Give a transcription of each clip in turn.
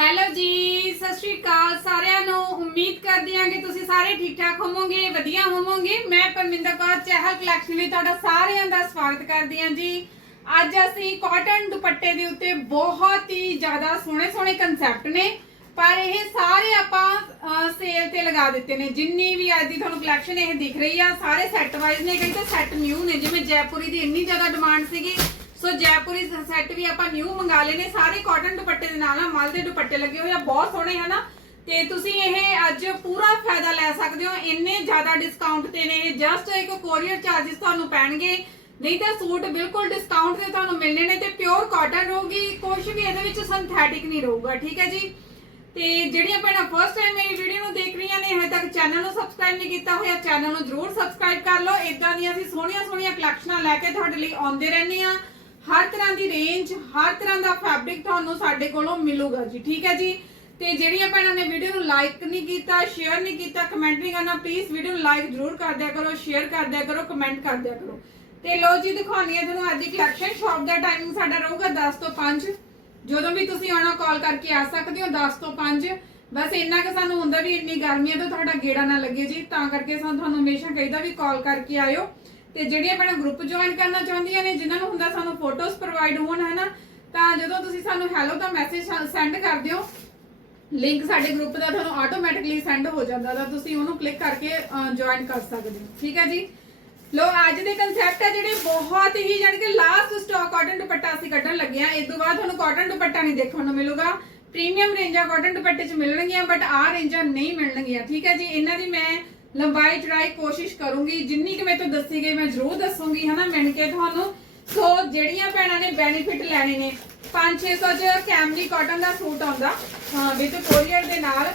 Hello ਜੀ, ਸਤਿ ਸ਼੍ਰੀ ਅਕਾਲ ਸਾਰਿਆਂ ਨੂੰ। ਉਮੀਦ ਕਰਦੀ ਹਾਂ ਕਿ ਤੁਸੀਂ ਸਾਰੇ ਠੀਕ ਠਾਕ ਹੋਵੋਗੇ, ਵਧੀਆ ਹੋਵੋਗੇ। ਮੈਂ ਪਰਮਿੰਦਰ ਕੌਰ, ਚਹਿਲ ਕਲੈਕਸ਼ਨ ਵਿੱਚ ਤੁਹਾਡਾ ਸਾਰਿਆਂ ਦਾ ਸਵਾਗਤ ਕਰਦੀ ਹਾਂ ਜੀ। ਅੱਜ ਅਸੀਂ ਕਾਟਨ ਦੁਪੱਟੇ ਦੇ ਉੱਤੇ ਬਹੁਤ ਹੀ ਜ਼ਿਆਦਾ ਸੋਹਣੇ ਸੋਹਣੇ ਕਨਸੈਪਟ ਨੇ, ਪਰ ਇਹ ਸਾਰੇ ਆਪਾਂ ਸੇਲ ਤੇ ਲਗਾ ਦਿੱਤੇ ਨੇ। ਜਿੰਨੀ ਵੀ ਅੱਜ ਦੀ ਤੁਹਾਨੂੰ ਕਲੈਕਸ਼ਨ ਇਹ ਦਿਖ ਰਹੀ ਆ, ਸਾਰੇ ਸੈੱਟ ਵਾਈਜ਼ ਨੇ, ਕਈ ਤਾਂ ਸੈੱਟ ਨਿਊ ਨੇ। ਜਿਵੇਂ ਜੈਪੁਰੀ ਦੀ ਇੰਨੀ ਜ਼ਿਆਦਾ ਡਿਮਾਂਡ ਸੀਗੀ ਸੋ ਜੈਪੁਰੀ ਸੈੱਟ ਵੀ ਆਪਾਂ ਨਿਊ ਮੰਗਾ ਲਏ ਨੇ ਸਾਰੇ ਕਾਟਨ ਦੁਪੱਟੇ ਦੇ ਨਾਲ ਆ ਮਲ ਦੇ ਦੁਪੱਟੇ ਲੱਗੇ ਹੋਏ ਆ ਬਹੁਤ ਸੋਹਣੇ ਹਨਾ ਤੇ ਤੁਸੀਂ ਇਹ ਅੱਜ ਪੂਰਾ ਫਾਇਦਾ ਲੈ ਸਕਦੇ ਹੋ ਇੰਨੇ ਜ਼ਿਆਦਾ ਡਿਸਕਾਊਂਟ ਤੇ ਨੇ ਇਹ ਜਸਟ ਇੱਕ ਕੋਰੀਅਰ ਚਾਰजेस ਤੁਹਾਨੂੰ ਪੈਣਗੇ ਨਹੀਂ ਤਾਂ ਸੂਟ ਬਿਲਕੁਲ ਡਿਸਕਾਊਂਟ ਤੇ ਤੁਹਾਨੂੰ ਮਿਲਣੇ ਨੇ ਤੇ ਪਿਓਰ ਕਾਟਨ ਰਹੂਗੀ ਕੁਝ ਵੀ ਇਹਦੇ ਵਿੱਚ ਸਿੰਥੈਟਿਕ ਨਹੀਂ ਰਹੂਗਾ ਠੀਕ ਹੈ ਜੀ ਤੇ ਜਿਹੜੀਆਂ ਭੈਣਾਂ ਫਸਟ ਟਾਈਮ ਮੇਰੀ ਵੀਡੀਓ ਨੂੰ ਦੇਖ ਰਹੀਆਂ ਨੇ ਹਜੇ ਤੱਕ ਚੈਨਲ ਨੂੰ ਸਬਸਕ੍ਰਾਈਬ ਨਹੀਂ ਕੀਤਾ ਹੋਇਆ ਚੈਨਲ ਨੂੰ ਜਰੂਰ ਸਬਸਕ੍ਰਾਈਬ ਕਰ ਲਓ ਇਦਾਂ ਦੀਆਂ ਅਸੀਂ ਸੋਹਣੀਆਂ ਸੋਹਣੀਆਂ ਕਲੈਕਸ਼ਨਾਂ ਲੈ ਕੇ ਤੁਹਾਡੇ ਲਈ ਆਉਂਦੇ ਰਹਿੰਦੇ ਆ ਹਰ ਤਰ੍ਹਾਂ ਦੀ ਰੇਂਜ ਹਰ ਤਰ੍ਹਾਂ ਦਾ ਫੈਬਰਿਕ ਤੁਹਾਨੂੰ ਸਾਡੇ ਕੋਲੋਂ ਮਿਲੂਗਾ ਜੀ, ਠੀਕ ਹੈ ਜੀ? ਤੇ ਜਿਹੜੀਆਂ ਭੈਣਾਂ ਨੇ ਵੀਡੀਓ ਨੂੰ ਲਾਈਕ ਨਹੀਂ ਕੀਤਾ ਸ਼ੇਅਰ ਨਹੀਂ ਕੀਤਾ ਕਮੈਂਟ ਨਹੀਂ ਕਰਨਾ ਪਲੀਜ਼ ਵੀਡੀਓ ਨੂੰ ਲਾਈਕ ਜਰੂਰ ਕਰ ਦਿਆ ਕਰੋ ਸ਼ੇਅਰ ਕਰ ਦਿਆ ਕਰੋ ਕਮੈਂਟ ਕਰ ਦਿਆ ਕਰੋ। ਤੇ ਲੋ ਜੀ ਦਿਖਾਉਣੀ ਹੈ ਤੁਹਾਨੂੰ ਅੱਜ ਦੀ ਕਲੈਕਸ਼ਨ ਸ਼ਾਪ ਦਾ ਟਾਈਮਿੰਗ ਸਾਡਾ ਰਹੂਗਾ 10 ਤੋਂ 5 ਜਦੋਂ ਵੀ ਤੁਸੀਂ ਆਉਣਾ ਕਾਲ ਕਰਕੇ ਆ ਸਕਦੇ ਹੋ 10 ਤੋਂ 5 ਬਸ ਇੰਨਾ ਕਿ ਸਾਨੂੰ ਹੁੰਦਾ ਵੀ ਇੰਨੀ ਗਰਮੀ ਹੈ ਤਾਂ ਤੁਹਾਡਾ ਗੇੜਾ ਨਾ ਲੱਗੇ ਜੀ, ਤਾਂ ਕਰਕੇ ਸਾਨੂੰ ਤੁਹਾਨੂੰ ਹਮੇਸ਼ਾ ਕਹੀਦਾ ਵੀ ਕਾਲ ਕਰਕੇ ਆਇਓ। ਤੇ ਜਿਹੜੀਆਂ ਆਪਣਾ ਗਰੁੱਪ ਜੁਆਇਨ ਕਰਨਾ ਚਾਹੁੰਦੀਆਂ ਨੇ, ਜਿਨ੍ਹਾਂ ਨੂੰ ਹੁੰਦਾ ਸਾਨੂੰ ਫੋਟੋਜ਼ ਪ੍ਰੋਵਾਈਡ ਹੋਣ, ਹਨਾ, ਤਾਂ ਜਦੋਂ ਤੁਸੀਂ ਸਾਨੂੰ ਹੈਲੋ ਦਾ ਮੈਸੇਜ ਸੈਂਡ ਕਰ ਦਿਓ ਲਿੰਕ ਸਾਡੇ ਗਰੁੱਪ ਦਾ ਤੁਹਾਨੂੰ ਆਟੋਮੈਟਿਕਲੀ ਸੈਂਡ ਹੋ ਜਾਂਦਾ ਤਾਂ ਤੁਸੀਂ ਉਹਨੂੰ ਕਲਿੱਕ ਕਰਕੇ ਜੁਆਇਨ ਕਰ ਸਕਦੇ ਹੋ। ਠੀਕ ਹੈ ਜੀ? ਲੋ ਅੱਜ ਦੇ ਕਨਸੈਪਟ ਹੈ ਜਿਹੜੇ ਬਹੁਤ ਹੀ ਜਾਨੀ ਕਿ ਲਾਸਟ ਸਟਾਕ ਕਾਟਨ ਦੁਪੱਟਾ ਅਸੀਂ ਕੱਢਣ ਲੱਗੇ ਆ ਇਸ ਤੋਂ ਬਾਅਦ ਤੁਹਾਨੂੰ ਕਾਟਨ ਦੁਪੱਟਾ ਨਹੀਂ ਦੇਖਣ ਨੂੰ ਮਿਲੂਗਾ। ਪ੍ਰੀਮੀਅਮ ਰੇਂਜਾਂ ਕਾਟਨ ਦੁਪੱਟੇ 'ਚ ਮਿਲਣਗੀਆਂ ਬਟ ਆਹ ਰੇਂਜਾਂ ਨਹੀਂ ਮਿਲਣਗੀਆਂ। ਠੀਕ ਹੈ ਜੀ? ਇਹਨਾਂ ਦੀ ਮੈਂ ਲੰਬਾਈ ਚੜਾਈ ਕੋਸ਼ਿਸ਼ ਕਰੂੰਗੀ। ਜਿੰਨੀ ਕਿ ਮੇਰੇ ਦੱਸੀ ਗਈ ਮੈਂ ਜ਼ਰੂਰ ਦੱਸੂੰਗੀ, ਹਨਾ? ਮਿਣ ਕੇ ਤੁਹਾਨੂੰ, ਸੋ ਜਿਹੜੀਆਂ ਭੈਣਾਂ ਨੇ ਬੈਨੀਫਿਟ ਲੈਣੇ ਨੇ 5-600 ਚ ਕੈਮਲੀ ਕਾਟਨ ਦਾ ਸੂਟ ਆਉਂਦਾ ਵਿਦ ਕੋਰੀਅਰ ਦੇ ਨਾਲ।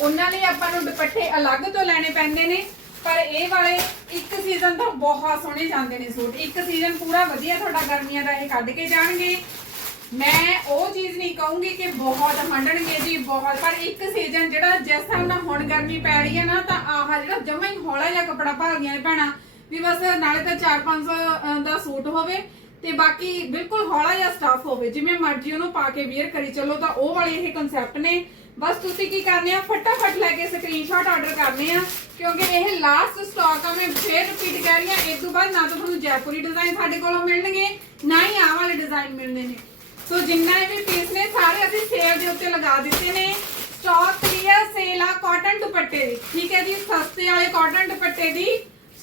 ਉਹਨਾਂ ਲਈ ਆਪਾਂ ਨੂੰ ਦੁਪੱਟੇ ਅਲੱਗ ਤੋਂ ਲੈਣੇ ਪੈਂਦੇ ਨੇ, ਪਰ ਇਹ ਵਾਲੇ ਇੱਕ ਸੀਜ਼ਨ ਤਾਂ ਬਹੁਤ ਸੋਹਣੇ ਜਾਂਦੇ ਨੇ ਸੂਟ। ਇੱਕ ਸੀਜ਼ਨ ਪੂਰਾ ਵਧੀਆ ਤੁਹਾਡਾ ਗਰਮੀਆਂ ਦਾ ਇਹ ਕੱਢ ਕੇ ਜਾਣਗੇ। ਮੈਂ ਉਹ ਚੀਜ਼ ਨਹੀਂ ਕਹੂੰਗੀ ਕਿ ਬਹੁਤ ਹੰਡਣਗੇ ਜੀ, ਬਹੁਤ। ਪਰ ਇੱਕ ਸੀਜ਼ਨ ਜਿਹੜਾ ਜਿਸ ਹਿਸਾਬ ਨਾਲ ਹੁਣ ਗਰਮੀ ਪੈ ਰਹੀ ਹੈ ਨਾ, ਤਾਂ ਆਹ ਜਿਹੜਾ ਜਮਾ ਹੀ ਹੌਲਾ ਜਿਹਾ ਕੱਪੜਾ ਭਾਲਦੀਆਂ ਨੇ ਭੈਣਾਂ, ਵੀ ਬਸ ਨਾਲੇ ਤਾਂ 4-500 ਦਾ ਸੂਟ ਹੋਵੇ ਤੇ ਬਾਕੀ ਬਿਲਕੁਲ ਹੌਲਾ ਜਿਹਾ ਸਟਾਫ ਹੋਵੇ, ਜਿਵੇਂ ਮਰਜ਼ੀ ਉਹਨੂੰ ਪਾ ਕੇ ਵੇਅਰ ਕਰੀ ਚੱਲੋ, ਤਾਂ ਉਹ ਵਾਲੇ ਇਹ ਕਨਸੈਪਟ ਨੇ। ਬਸ ਤੁਸੀਂ ਕੀ ਕਰਨੇ ਆ, ਫਟਾਫਟ ਲੈ ਕੇ ਸਕਰੀਨਸ਼ਾਟ ਆਰਡਰ ਕਰਨੇ ਆ, ਕਿਉਂਕਿ ਇਹ ਲਾਸਟ ਸਟਾਕ ਆ, ਮੈਂ ਫੇਰ ਰਿਪੀਟ ਕਰ ਰਹੀ ਆ ਇਸ ਤੋਂ ਬਾਅਦ ਨਾ ਤਾਂ ਤੁਹਾਨੂੰ ਜੈਪੁਰੀ ਡਿਜ਼ਾਈਨ ਸਾਡੇ ਕੋਲੋਂ ਮਿਲਣਗੇ, ਨਾ ਹੀ ਆਹ ਵਾਲੇ ਡਿਜ਼ਾਈਨ ਮਿਲਣੇ ਨੇ। ਸੋ ਜਿੰਨਾ ਵੀ ਪੀਸ ਨੇ ਸਾਰੇ ਅਸੀਂ ਸੇਲ ਦੇ ਉੱਤੇ ਲਗਾ ਦਿੱਤੇ ਨੇ। ਸਟਾਕ ਕਲੀਅਰ ਸੇਲ ਆ ਕਾਟਨ ਦੁਪੱਟੇ ਦੀ। ਠੀਕ ਹੈ ਜੀ, ਸਸਤੇ ਵਾਲੇ ਕਾਟਨ ਦੁਪੱਟੇ ਦੀ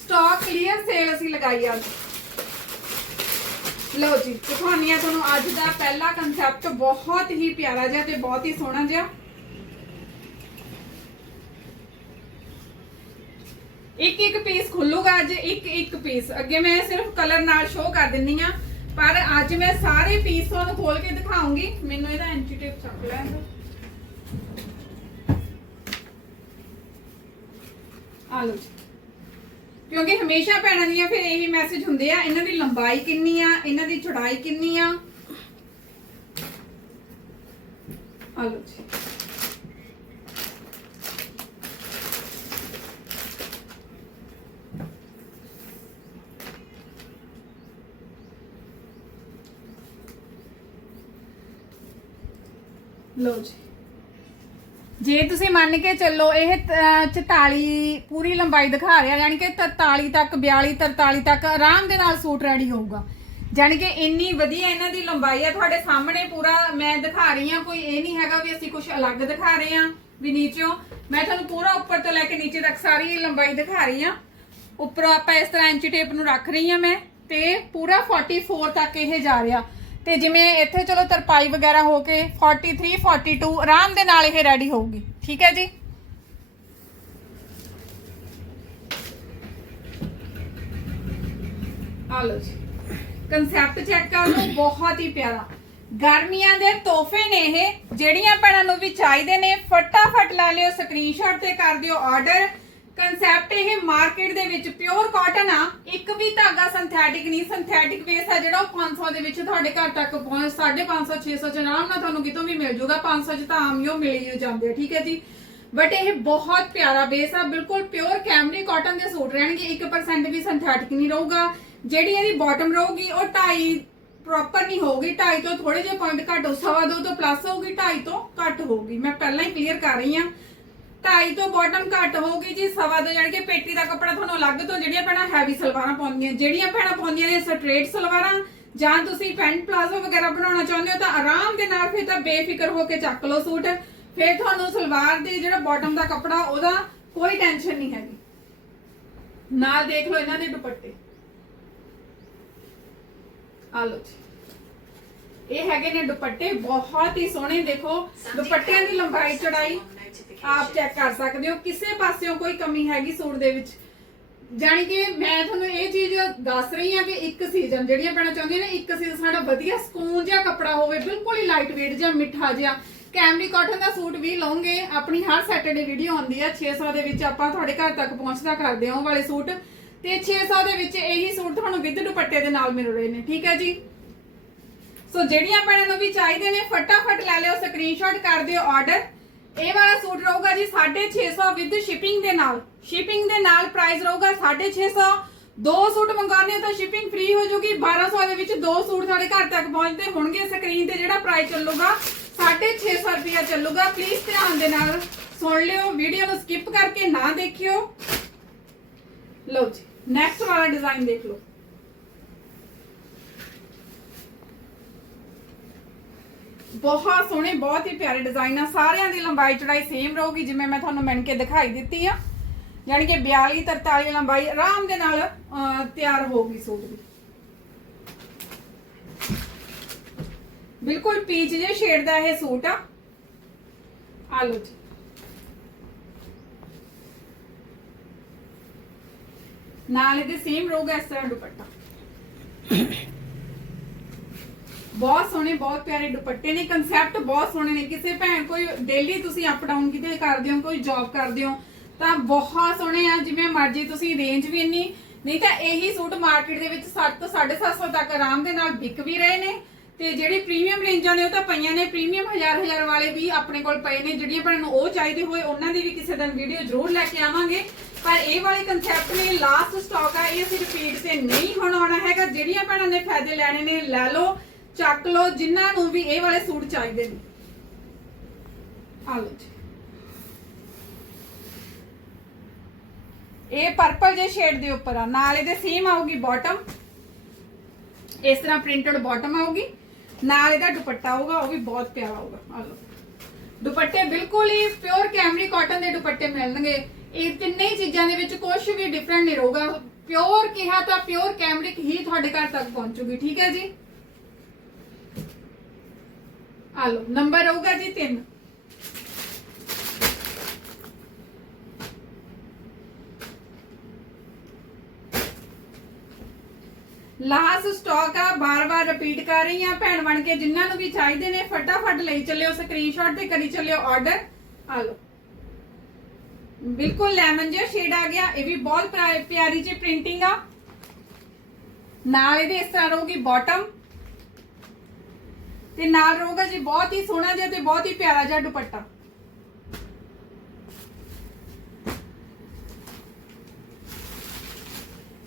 ਸਟਾਕ ਕਲੀਅਰ ਸੇਲ ਅਸੀਂ ਲਗਾਈ ਆ ਲਓ ਜੀ ਦਿਖਾਉਣੀ ਆ ਤੁਹਾਨੂੰ ਅੱਜ ਦਾ ਪਹਿਲਾ ਕਨਸੈਪਟ ਬਹੁਤ ਹੀ ਪਿਆਰਾ ਜਿਹਾ ਤੇ ਬਹੁਤ ਹੀ ਸੋਹਣਾ ਜਿਹਾ। ਇੱਕ ਇੱਕ ਪੀਸ ਖੁੱਲੂਗਾ ਅੱਜ ਇੱਕ ਇੱਕ ਪੀਸ। ਅੱਗੇ ਮੈਂ ਸਿਰਫ ਕਲਰ ਨਾਲ ਸ਼ੋਅ ਕਰ ਦਿੰਨੀ ਆ। ਪਰ ਅੱਜ ਮੈਂ ਸਾਰੇ ਪੀਸ ਤੁਹਾਨੂੰ ਖੋਲ ਕੇ ਦਿਖਾਉਂਗੀ। ਮੈਨੂੰ ਇਹਦਾ ਐਂਟੀ ਟੇਪ ਚੱਕ ਲੈਣ ਆ ਲਓ ਕਿਉਂਕਿ ਹਮੇਸ਼ਾ ਭੈਣਾਂ ਦੀਆਂ ਫਿਰ ਇਹੀ ਮੈਸੇਜ ਹੁੰਦੇ ਆ, ਇਹਨਾਂ ਦੀ ਲੰਬਾਈ ਕਿੰਨੀ ਆ, ਇਹਨਾਂ ਦੀ ਚੌੜਾਈ ਕਿੰਨੀ ਆ। ਆ ਲਓ ਜੀ। ਲਓ ਜੀ। ਜੇ ਤੁਸੀਂ ਮੰਨ ਕੇ ਚੱਲੋ ਇਹ 44 ਪੂਰੀ ਲੰਬਾਈ ਦਿਖਾ ਰਿਹਾ, ਯਾਨੀ ਕਿ 43 ਤੱਕ 42 43 ਤੱਕ ਆਰਾਮ ਦੇ ਨਾਲ ਸੂਟ ਰੈਡੀ ਹੋਊਗਾ। ਯਾਨੀ ਕਿ ਇੰਨੀ ਵਧੀਆ ਇਹਨਾਂ ਦੀ ਲੰਬਾਈ ਆ, ਤੁਹਾਡੇ ਸਾਹਮਣੇ ਪੂਰਾ ਮੈਂ ਦਿਖਾ ਰਹੀ ਆ ਕੋਈ ਇਹ ਨਹੀਂ ਹੈਗਾ ਵੀ ਅਸੀਂ ਕੁਝ ਅਲੱਗ ਦਿਖਾ ਰਹੇ ਆ ਵੀ ਨੀਚੋਂ। ਮੈਂ ਤੁਹਾਨੂੰ ਪੂਰਾ ਉੱਪਰ ਤੋਂ ਲੈ ਕੇ ਨੀਚੇ ਤੱਕ ਸਾਰੀ ਲੰਬਾਈ ਦਿਖਾ ਰਹੀ ਆ ਉੱਪਰੋਂ ਆਪਾਂ ਇਸ ਤਰ੍ਹਾਂ ਇੰਚੀ ਟੇਪ ਨੂੰ ਰੱਖ ਰਹੀ ਆ ਮੈਂ, ਤੇ ਪੂਰਾ 44 ਤੱਕ ਇਹ ਜਾ ਰਿਹਾ। ਤੇ ਜਿਵੇਂ ਇੱਥੇ ਚਲੋ ਤਰਪਾਈ ਵਗੈਰਾ ਹੋ ਕੇ 43 42 ਆਰਾਮ ਦੇ ਨਾਲ ਇਹ ਰੈਡੀ ਹੋਊਗੀ। ਠੀਕ ਹੈ ਜੀ? ਆ ਲਓ ਜੀ। ਕਨਸੈਪਟ ਚੈੱਕ ਕਰ ਲਓ ਬਹੁਤ ਹੀ ਪਿਆਰਾ। ਗਰਮੀਆਂ ਦੇ ਤੋਹਫੇ ਨੇ ਇਹ, ਜਿਹੜੀਆਂ ਭੈਣਾਂ ਨੂੰ ਵੀ ਚਾਹੀਦੇ ਨੇ, ਫਟਾਫਟ ਲਾ ਲਿਓ ਸਕਰੀਨਸ਼ਾਟ ਤੇ ਕਰ ਦਿਓ ਆਰਡਰ ਕਨਸੈਪਟ ਇਹ ਮਾਰਕੀਟ ਦੇ ਵਿੱਚ ਪਿਓਰ ਕਾਟਨ ਆ, ਇੱਕ ਵੀ ਧਾਗਾ ਸਿੰਥੈਟਿਕ ਨਹੀਂ ਸਿੰਥੈਟਿਕ ਬੇਸ ਆ ਜਿਹੜਾ ਉਹ 500 ਦੇ ਵਿੱਚ ਤੁਹਾਡੇ ਘਰ ਤੱਕ ਪਹੁੰਚ 550 600 ਚ ਆਰਾਮ ਨਾਲ ਤੁਹਾਨੂੰ ਕਿਤੋਂ ਵੀ ਮਿਲ ਜਾਊਗਾ 500 ਚ ਤਾਂ ਆਮ ਹੀ ਉਹ ਮਿਲ ਹੀ ਜਾਂਦੇ ਠੀਕ ਹੈ ਜੀ? ਬਟ ਇਹ ਬਹੁਤ ਪਿਆਰਾ ਬੇਸ ਆ, ਬਿਲਕੁਲ ਪਿਓਰ ਕੈਮਰੀ ਕਾਟਨ ਦੇ ਸੂਟ ਰਹਿਣਗੇ 1% ਵੀ ਸਿੰਥੈਟਿਕ ਨਹੀਂ ਰਹੂਗਾ। ਜਿਹੜੀ ਇਹਦੀ ਬਾਟਮ ਰਹੂਗੀ, ਉਹ 2.5 ਪ੍ਰੋਪਰ ਨਹੀਂ ਹੋਊਗੀ 2.5 ਤੋਂ ਥੋੜੇ ਜਿਹੇ ਪੁਆਇੰਟ ਘੱਟ ਹੋ, ਸਵਾ ਦੋ ਤੋਂ ਪਲੱਸ ਹੋਊਗੀ 2.5 ਤੋਂ ਘੱਟ ਹੋਊਗੀ। ਮੈਂ ਪਹਿਲਾਂ ਹੀ ਕਲੀਅਰ ਕਰ ਰਹੀ ਹਾਂ। 2.5 ਤੋਂ ਬਾਟਮ ਘੱਟ ਹੋਊਗੀ ਜੀ, ਸਵਾ ਦੋ ਜਾਣੀ ਕਿ ਪੇਟੀ ਦਾ ਕੱਪੜਾ ਤੁਹਾਨੂੰ ਅਲੱਗ ਤੋਂ ਜਿਹੜੀਆਂ ਭੈਣਾਂ ਹੈਵੀ ਸਲਵਾਰਾਂ ਪਾਉਂਦੀਆਂ, ਜਿਹੜੀਆਂ ਭੈਣਾਂ ਪਾਉਂਦੀਆਂ ਨੇ ਸਟ੍ਰੇਟ ਸਲਵਾਰਾਂ, ਜਾਂ ਤੁਸੀਂ ਪੈਂਟ ਪਲਾਜ਼ੋ ਵਗੈਰਾ ਬਣਾਉਣਾ ਚਾਹੁੰਦੇ ਹੋ ਤਾਂ ਆਰਾਮ ਦੇ ਨਾਲ ਫਿਰ ਤਾਂ ਬੇਫਿਕਰ ਹੋ ਕੇ ਚੱਕ ਲਓ ਸੂਟ। ਫਿਰ ਤੁਹਾਨੂੰ ਸਲਵਾਰ ਦੇ ਜਿਹੜਾ ਬਾਟਮ ਦਾ ਕੱਪੜਾ, ਉਹਦਾ ਕੋਈ ਟੈਨਸ਼ਨ ਨਹੀਂ ਹੈਗੀ। ਨਾਲ ਦੇਖ ਲਓ ਇਹਨਾਂ ਦੇ ਦੁਪੱਟੇ। ਆ ਲਓ ਜੀ। ਇਹ ਹੈਗੇ ਨੇ ਦੁਪੱਟੇ, ਬਹੁਤ ਹੀ ਸੋਹਣੇ, ਦੇਖੋ, ਦੁਪੱਟਿਆਂ ਦੀ ਲੰਬਾਈ ਚੜਾਈ ਆਪ ਚੈੱਕ ਕਰ ਸਕਦੇ ਹੋ, ਕਿਸੇ ਪਾਸਿਓਂ ਕੋਈ ਕਮੀ ਹੈਗੀ ਸੂਟ ਦੇ ਵਿੱਚ। ਜਾਣੀ ਕਿ ਮੈਂ ਤੁਹਾਨੂੰ ਇਹ ਚੀਜ਼ ਦੱਸ ਰਹੀ ਹਾਂ ਕਿ ਇੱਕ ਸੀਜ਼ਨ ਜਿਹੜੀਆਂ ਪੈਣਾ ਚਾਹੁੰਦੀਆਂ ਨੇ, ਇੱਕ ਸੀਜ਼ਨ ਸਾਡਾ ਵਧੀਆ ਸਕੂਨ ਜਿਹਾ ਕੱਪੜਾ ਹੋਵੇ, ਬਿਲਕੁਲ ਹੀ ਲਾਈਟ weight ਜਿਹਾ, ਮਿੱਠਾ ਜਿਹਾ। ਕੈਮਰੀ ਕਾਟਨ ਦਾ ਸੂਟ ਵੀ ਲਓਗੇ ਆਪਣੀ ਹਰ ਸੈਟਰਡੇ ਵੀਡੀਓ ਆਉਂਦੀ ਆ 600 ਦੇ ਵਿੱਚ ਆਪਾਂ ਤੁਹਾਡੇ ਘਰ ਤੱਕ ਪਹੁੰਚਦਾ ਕਰਦੇ ਹਾਂ ਉਹ ਵਾਲੇ ਸੂਟ। ਤੇ 600 ਦੇ ਵਿੱਚ ਇਹੀ ਸੂਟ ਤੁਹਾਨੂੰ ਵਿਦ ਦੁਪੱਟੇ ਦੇ ਨਾਲ ਮਿਲ ਰਹੇ ਨੇ, ਠੀਕ ਹੈ ਜੀ? ਸੋ ਜਿਹੜੀਆਂ ਭੈਣਾਂ ਨੂੰ ਵੀ ਚਾਹੀਦੇ ਨੇ, ਫਟਾਫਟ ਲੈ ਲਿਓ ਸਕਰੀਨਸ਼ਾਟ ਕਰ ਦਿਓ ਆਰਡਰ ਇਹ ਵਾਲਾ ਸੂਟ ਰਹੂਗਾ ਜੀ 650 ਵਿਦ ਸ਼ਿਪਿੰਗ ਦੇ ਨਾਲ। ਸ਼ਿਪਿੰਗ ਦੇ ਨਾਲ ਪ੍ਰਾਈਸ ਰਹੂਗਾ 650 ਦੋ ਸੂਟ ਮੰਗਾਉਣੇ ਤਾਂ ਸ਼ਿਪਿੰਗ ਫ੍ਰੀ ਹੋ ਜੂਗੀ 1200 ਦੇ ਵਿੱਚ ਦੋ ਸੂਟ ਤੁਹਾਡੇ ਘਰ ਤੱਕ ਪਹੁੰਚਦੇ ਹੋਣਗੇ। ਸਕਰੀਨ ਤੇ ਜਿਹੜਾ ਪ੍ਰਾਈਸ ਚੱਲੂਗਾ 650 ਰੁਪਿਆ ਚੱਲੂਗਾ। ਪਲੀਜ਼ ਧਿਆਨ ਦੇ ਨਾਲ ਸੁਣ ਲਿਓ। ਵੀਡੀਓ ਨੂੰ ਸਕਿਪ ਕਰਕੇ ਨਾ ਦੇਖਿਓ। ਲਓ ਜੀ ਨੈਕਸਟ ਵਾਲਾ ਡਿਜ਼ਾਈਨ ਦੇਖ ਲਓ। ਬਹੁਤ ਸੋਹਣੇ, ਬਹੁਤ ਹੀ ਪਿਆਰੇ ਡਿਜ਼ਾਈਨ ਆ। ਸਾਰਿਆਂ ਦੀ ਲੰਬਾਈ ਚੌੜਾਈ ਸੇਮ ਰਹੂਗੀ, ਜਿਵੇਂ ਮੈਂ ਤੁਹਾਨੂੰ ਮਿਣ ਕੇ ਦਿਖਾਈ ਦਿੱਤੀ ਆ। ਯਾਨੀ ਕਿ 42 43 ਲੰਬਾਈ ਆਰਾਮ ਦੇ ਨਾਲ ਤਿਆਰ ਹੋਊਗੀ ਸੂਟ ਦੀ ਬਿਲਕੁਲ ਪੀਚ ਜੇ ਸ਼ੇਡ ਦਾ ਇਹ ਸੂਟ ਆ। ਆ ਲਓ ਜੀ। ਨਾਲ ਇਹਦੇ ਸੇਮ ਰਹੂਗਾ ਇਸ ਤਰ੍ਹਾਂ ਦੁਪੱਟਾ। ਬਹੁਤ ਸੋਹਣੇ, ਬਹੁਤ ਪਿਆਰੇ ਦੁਪੱਟੇ ਨੇ ਕਨਸੈਪਟ ਬਹੁਤ ਸੋਹਣੇ ਨੇ। ਕਿਸੇ ਭੈਣ ਕੋਈ ਡੇਲੀ ਤੁਸੀਂ ਅਪ ਡਾਊਨ ਕਿਤੇ ਕਰਦੇ ਹੋ, ਕੋਈ ਜੌਬ ਕਰਦੇ ਹੋ, ਤਾਂ ਬਹੁਤ ਸੋਹਣੇ ਆ, ਜਿਵੇਂ ਮਰਜ਼ੀ ਤੁਸੀਂ ਰੇਂਜ ਵੀ ਇੰਨੀ, ਨਹੀਂ ਤਾਂ ਇਹੀ ਸੂਟ ਮਾਰਕੀਟ ਦੇ ਵਿੱਚ 7 ਤੋਂ 750 ਤੱਕ ਆਰਾਮ ਦੇ ਨਾਲ ਵਿਕ ਵੀ ਰਹੇ ਨੇ। ਤੇ ਜਿਹੜੀ ਪ੍ਰੀਮੀਅਮ ਰੇਂਜਾਂ ਨੇ ਉਹ ਤਾਂ ਪਈਆਂ ਨੇ ਪ੍ਰੀਮੀਅਮ ਹਜ਼ਾਰ ਹਜ਼ਾਰ ਵਾਲੇ ਵੀ ਆਪਣੇ ਕੋਲ ਪਏ ਨੇ, ਜਿਹੜੀਆਂ ਭੈਣਾਂ ਨੂੰ ਉਹ ਚਾਹੀਦੇ ਹੋਏ, ਉਹਨਾਂ ਦੀ ਵੀ ਕਿਸੇ ਦਿਨ ਵੀਡੀਓ ਜ਼ਰੂਰ ਲੈ ਕੇ ਆਵਾਂਗੇ। ਪਰ ਇਹ ਵਾਲੇ ਕਨਸੈਪਟ ਨੇ ਲਾਸਟ ਸਟਾਕ ਆ, ਇਹ ਅਸੀਂ ਰਿਪੀਟ ਤੇ ਨਹੀਂ ਹੁਣ ਆਉਣਾ ਹੈਗਾ। ਜਿਹੜੀਆਂ ਭੈਣਾਂ ਨੇ ਫਾਇਦੇ ਲੈਣੇ ਨੇ, ਲੈ ਲਓ। ਚੱਕ ਲਓ, ਜਿਨ੍ਹਾਂ ਨੂੰ ਵੀ ਇਹ ਵਾਲੇ ਸੂਟ ਚਾਹੀਦੇ ਨੇ। ਆ ਲਓ ਜੀ। ਇਹ ਪਰਪਲ ਜੇ ਸ਼ੇਡ ਦੇ ਉੱਪਰ ਆ। ਨਾਲ ਇਹਦੇ ਸੇਮ ਆਊਗੀ ਬਾਟਮ ਇਸ ਤਰ੍ਹਾਂ ਪ੍ਰਿੰਟਡ ਬਾਟਮ ਆਊਗੀ। ਨਾਲ ਇਹਦਾ ਦੁਪੱਟਾ ਆਊਗਾ, ਉਹ ਵੀ ਬਹੁਤ ਪਿਆਰਾ ਆਊਗਾ। ਆ ਲਓ। ਦੁਪੱਟੇ ਬਿਲਕੁਲ ਹੀ ਪਿਓਰ ਕੈਮਰੀ ਕਾਟਨ ਦੇ ਦੁਪੱਟੇ ਮਿਲਣਗੇ। ਇਹ ਤਿੰਨੇ ਹੀ ਚੀਜ਼ਾਂ ਦੇ ਵਿੱਚ ਕੁਝ ਵੀ ਡਿਫਰੈਂਟ ਨਹੀਂ ਰਹੂਗਾ। ਪਿਓਰ ਕਿਹਾ ਤਾਂ ਪਿਓਰ ਕੈਮਰਿਕ ਹੀ ਤੁਹਾਡੇ ਘਰ ਤੱਕ ਪਹੁੰਚੂਗੀ। ਠੀਕ ਹੈ ਜੀ? ਆ ਲਓ ਨੰਬਰ ਰਹੂਗਾ ਜੀ 3 ਲਾਸਟ ਸਟਾਕ ਆ, ਬਾਰ-ਬਾਰ ਰਿਪੀਟ ਕਰ ਰਹੀ ਆ, ਭੈਣ ਬਣ ਕੇ ਜਿਨ੍ਹਾਂ ਨੂੰ ਵੀ ਚਾਹੀਦੇ ਨੇ, ਫਟਾਫਟ ਲਈ ਚੱਲਿਓ ਸਕਰੀਨਸ਼ਾਟ ਤੇ ਕਰੀ ਚੱਲਿਓ ਆਰਡਰ ਆ ਲਓ। ਬਿਲਕੁਲ ਲੈਮਨ ਜਿਹਾ ਸ਼ੇਡ ਆ ਗਿਆ, ਇਹ ਵੀ ਬਹੁਤ ਪਿਆਰੀ ਜਿਹੀ ਪ੍ਰਿੰਟਿੰਗ ਆ। ਨਾਲ ਇਹਦੇ ਇਸ ਤਰ੍ਹਾਂ ਰਹੂਗੀ ਬਾਟਮ ਤੇ ਨਾਲ ਰਹੂਗਾ ਜੀ, ਬਹੁਤ ਹੀ ਸੋਹਣਾ ਜਿਹਾ ਤੇ ਬਹੁਤ ਹੀ ਪਿਆਰਾ ਜਿਹਾ ਦੁਪੱਟਾ।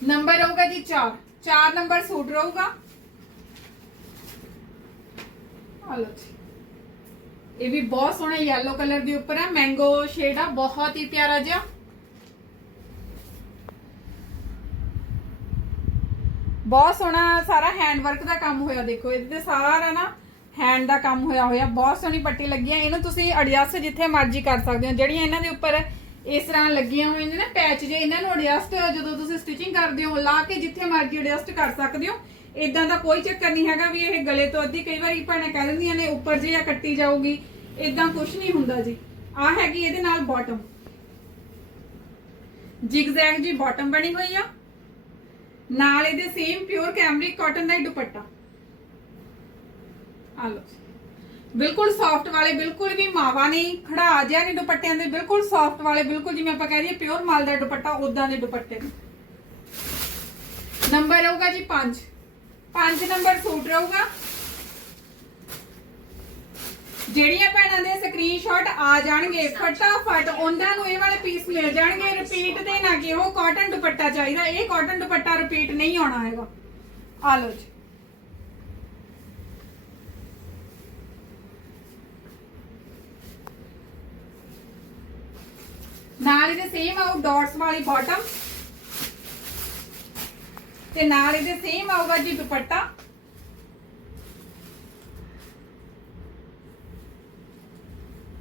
ਨੰਬਰ ਰਹੂਗਾ ਜੀ 4 4 ਨੰਬਰ ਸੂਟ ਰਹੂਗਾ। ਆ ਲਓ ਜੀ। ਇਹ ਵੀ ਬਹੁਤ ਸੋਹਣਾ ਯੈਲੋ ਕਲਰ ਦੇ ਉੱਪਰ ਹੈ। ਮੈਂਗੋ ਸ਼ੇਡ ਆ, ਬਹੁਤ ਹੀ ਪਿਆਰਾ ਜਿਹਾ। ਬਹੁਤ ਸੋਹਣਾ ਸਾਰਾ ਹੈਂਡ ਵਰਕ ਦਾ ਕੰਮ ਹੋਇਆ, ਦੇਖੋ, ਇਹਦੇ ਤੇ ਸਾਰਾ ਨਾ ਹੈਂਡ ਦਾ ਕੰਮ ਹੋਇਆ ਹੋਇਆ, ਬਹੁਤ ਸੋਹਣੀ ਪੱਟੀ ਲੱਗੀ ਹੈ ਇਹਨੂੰ ਤੁਸੀਂ ਐਡਜਸਟ ਜਿੱਥੇ ਮਰਜ਼ੀ ਕਰ ਸਕਦੇ ਹੋ, ਜਿਹੜੀਆਂ ਇਹਨਾਂ ਦੇ ਉੱਪਰ ਇਸ ਤਰ੍ਹਾਂ ਲੱਗੀਆਂ ਹੋਈਆਂ ਨੇ ਨਾ ਪੈਚ ਜੇ, ਇਹਨਾਂ ਨੂੰ ਐਡਜਸਟ ਜਦੋਂ ਤੁਸੀਂ ਸਟਿਚਿੰਗ ਕਰਦੇ ਹੋ, ਲਾ ਕੇ ਜਿੱਥੇ ਮਰਜ਼ੀ ਐਡਜਸਟ ਕਰ ਸਕਦੇ ਹੋ ਇਦਾਂ ਦਾ ਕੋਈ ਚੱਕਰ ਨਹੀਂ ਹੈਗਾ ਵੀ ਇਹ ਗਲੇ ਤੋਂ ਅੱਧੀ, ਕਈ ਵਾਰੀ ਭੈਣਾਂ ਕਹਿ ਦਿੰਦੀਆਂ ਨੇ ਉੱਪਰ ਜੇ ਆ ਕੱਟੀ ਜਾਊਗੀ ਇਦਾਂ ਕੁਝ ਨਹੀਂ ਹੁੰਦਾ ਜੀ। ਆ ਹੈਗੀ ਇਹਦੇ ਨਾਲ ਬਾਟਮ ਜਿਗਜ਼ੈਗ ਜੀ ਬਾਟਮ ਬਣੀ ਹੋਈ ਆ। ਨਾਲ ਇਹਦੇ ਸੇਮ ਪਿਓਰ ਕੈਮਰਿਕ ਕਾਟਨ ਦਾ ਹੀ ਦੁਪੱਟਾ। ਆ ਲਓ ਬਿਲਕੁਲ ਸੌਫਟ ਵਾਲੇ, ਬਿਲਕੁਲ ਵੀ ਮਾਵਾ ਨਹੀਂ, ਖੜਾ ਜਿਹਾ ਨਹੀਂ ਦੁਪੱਟਿਆਂ ਦੇ, ਬਿਲਕੁਲ ਸੌਫਟ ਵਾਲੇ, ਬਿਲਕੁਲ ਜਿਵੇਂ ਆਪਾਂ ਕਹਿ ਦਈਏ ਪਿਓਰ ਮਾਲ ਦਾ ਦੁਪੱਟਾ ਉਦਾਂ ਦੇ ਦੁਪੱਟੇ। ਨੰਬਰ ਰਹੂਗਾ ਜੀ 5 5 ਨੰਬਰ ਸੂਟ ਰਹੂਗਾ। ਜਿਹੜੀਆਂ ਭੈਣਾਂ ਦੇ ਸਕਰੀਨਸ਼ਾਟ ਆ ਜਾਣਗੇ, ਫਟਾਫਟ ਉਹਨਾਂ ਨੂੰ ਇਹ ਵਾਲੇ ਪੀਸ ਮਿਲ ਜਾਣਗੇ ਰਿਪੀਟ ਦੇ ਨਾ ਕਿ ਉਹ ਕਾਟਨ ਦੁਪੱਟਾ ਚਾਹੀਦਾ। ਇਹ ਕਾਟਨ ਦੁਪੱਟਾ ਰਿਪੀਟ ਨਹੀਂ ਆਉਣਾ ਹੈਗਾ। ਆ ਲਓ ਜੀ। ਨਾਲ ਇਹਦੇ ਸੇਮ ਆਉ ਡਾਟਸ ਵਾਲੀ ਬਾਟਮ ਤੇ ਨਾਲ ਇਹਦੇ ਸੇਮ ਆਊਗਾ ਜੀ ਦੁਪੱਟਾ।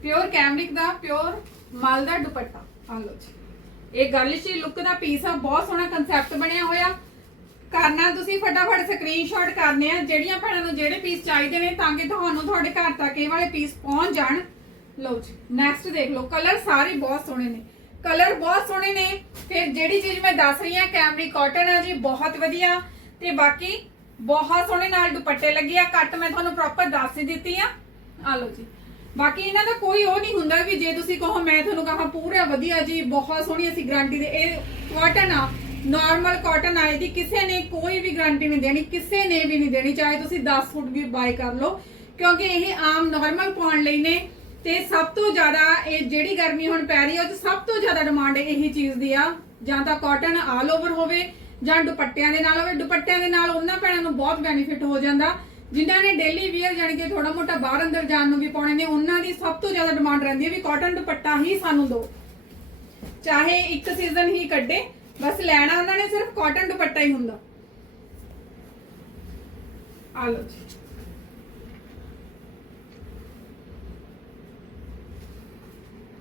ਪਿਓਰ ਕੈਮਰਿਕ ਦਾ ਪਿਓਰ ਮਾਲ ਦਾ ਦੁਪੱਟਾ। ਆ ਲਓ ਜੀ। ਇਹ ਗਰਲਿਸ਼ੀ ਲੁੱਕ ਦਾ ਪੀਸ ਆ, ਬਹੁਤ ਸੋਹਣਾ ਕਨਸੈਪਟ ਬਣਿਆ ਹੋਇਆ। ਕਰਨਾ ਤੁਸੀਂ ਫਟਾਫਟ ਸਕਰੀਨਸ਼ਾਟ ਕਰਨੇ ਆ, ਜਿਹੜੀਆਂ ਭੈਣਾਂ ਨੂੰ ਜਿਹੜੇ ਪੀਸ ਚਾਹੀਦੇ ਨੇ, ਤਾਂ ਕਿ ਤੁਹਾਨੂੰ ਤੁਹਾਡੇ ਘਰ ਤੱਕ ਇਹ ਵਾਲੇ ਪੀਸ ਪਹੁੰਚ ਜਾਣ। ਲਓ ਜੀ ਨੈਕਸਟ ਦੇਖ ਲਓ ਕਲਰ ਸਾਰੇ ਬਹੁਤ ਸੋਹਣੇ ਨੇ। ਕਲਰ ਬਹੁਤ ਸੋਹਣੇ ਨੇ। ਫਿਰ ਜਿਹੜੀ ਚੀਜ਼ ਮੈਂ ਦੱਸ ਰਹੀ ਹਾਂ ਕੈਮਰੀ ਕਾਟਨ ਆ ਜੀ, ਬਹੁਤ ਵਧੀਆ। ਤੇ ਬਾਕੀ ਬਹੁਤ ਸੋਹਣੇ ਨਾਲ ਦੁਪੱਟੇ ਲੱਗੇ ਆ ਕੱਟ ਮੈਂ ਤੁਹਾਨੂੰ ਪ੍ਰੋਪਰ ਦੱਸ ਹੀ ਦਿੱਤੀ ਆ। ਆ ਲਓ ਜੀ। ਬਾਕੀ ਇਹਨਾਂ ਦਾ ਕੋਈ ਉਹ ਨਹੀਂ ਹੁੰਦਾ ਵੀ ਜੇ ਤੁਸੀਂ ਕਹੋ, ਮੈਂ ਤੁਹਾਨੂੰ ਕਹਾ ਪੂਰਾ ਵਧੀਆ ਜੀ, ਬਹੁਤ ਸੋਹਣੀ ਅਸੀਂ ਗਾਰੰਟੀ ਦੇ ਇਹ ਕਾਟਨ ਆ ਨਾਰਮਲ ਕਾਟਨ ਆਏ ਦੀ ਕਿਸੇ ਨੇ ਕੋਈ ਵੀ ਗਾਰੰਟੀ ਨਹੀਂ ਦੇਣੀ, ਕਿਸੇ ਨੇ ਵੀ ਨਹੀਂ ਦੇਣੀ, ਚਾਹੇ ਤੁਸੀਂ 10 ਫੁੱਟ ਵੀ ਬਾਈ ਕਰ ਲਓ। ਕਿਉਂਕਿ ਇਹ ਆਮ ਨਾਰਮਲ ਪਾਉਣ ਲਈ ਨੇ। ਤੇ ਸਭ ਤੋਂ ਜ਼ਿਆਦਾ ਇਹ ਜਿਹੜੀ ਗਰਮੀ ਹੁਣ ਪੈ ਰਹੀ ਹੈ, ਉਹ ਸਭ ਤੋਂ ਜ਼ਿਆਦਾ ਡਿਮਾਂਡ ਇਹੀ ਚੀਜ਼ ਦੀ ਆ। ਜਾਂ ਤਾਂ ਕਾਟਨ ਆਲ ਓਵਰ ਹੋਵੇ, ਜਾਂ ਦੁਪੱਟਿਆਂ ਦੇ ਨਾਲ ਹੋਵੇ, ਦੁਪੱਟਿਆਂ ਦੇ ਨਾਲ ਉਹਨਾਂ ਭੈਣਾਂ ਨੂੰ ਬਹੁਤ ਬੈਨੀਫਿਟ ਹੋ ਜਾਂਦਾ। ਜਿਨ੍ਹਾਂ ਨੇ ਡੇਲੀ ਵੇਅਰ ਜਾਣੀ ਕਿ ਥੋੜਾ ਮੋਟਾ ਬਾਹਰ ਅੰਦਰ ਜਾਣ ਨੂੰ ਵੀ ਪਾਉਣੇ ਨੇ, ਉਹਨਾਂ ਦੀ ਸਭ ਤੋਂ ਜ਼ਿਆਦਾ ਡਿਮਾਂਡ ਰਹਿੰਦੀ ਹੈ ਵੀ ਕਾਟਨ ਦੁਪੱਟਾ ਹੀ ਸਾਨੂੰ ਦਿਓ ਚਾਹੇ ਇੱਕ ਸੀਜ਼ਨ ਹੀ ਕੱਢੇ, ਬਸ ਲੈਣਾ ਉਹਨਾਂ ਨੇ ਸਿਰਫ ਕਾਟਨ ਦੁਪੱਟਾ ਹੀ ਹੁੰਦਾ। ਆ ਲਓ ਜੀ।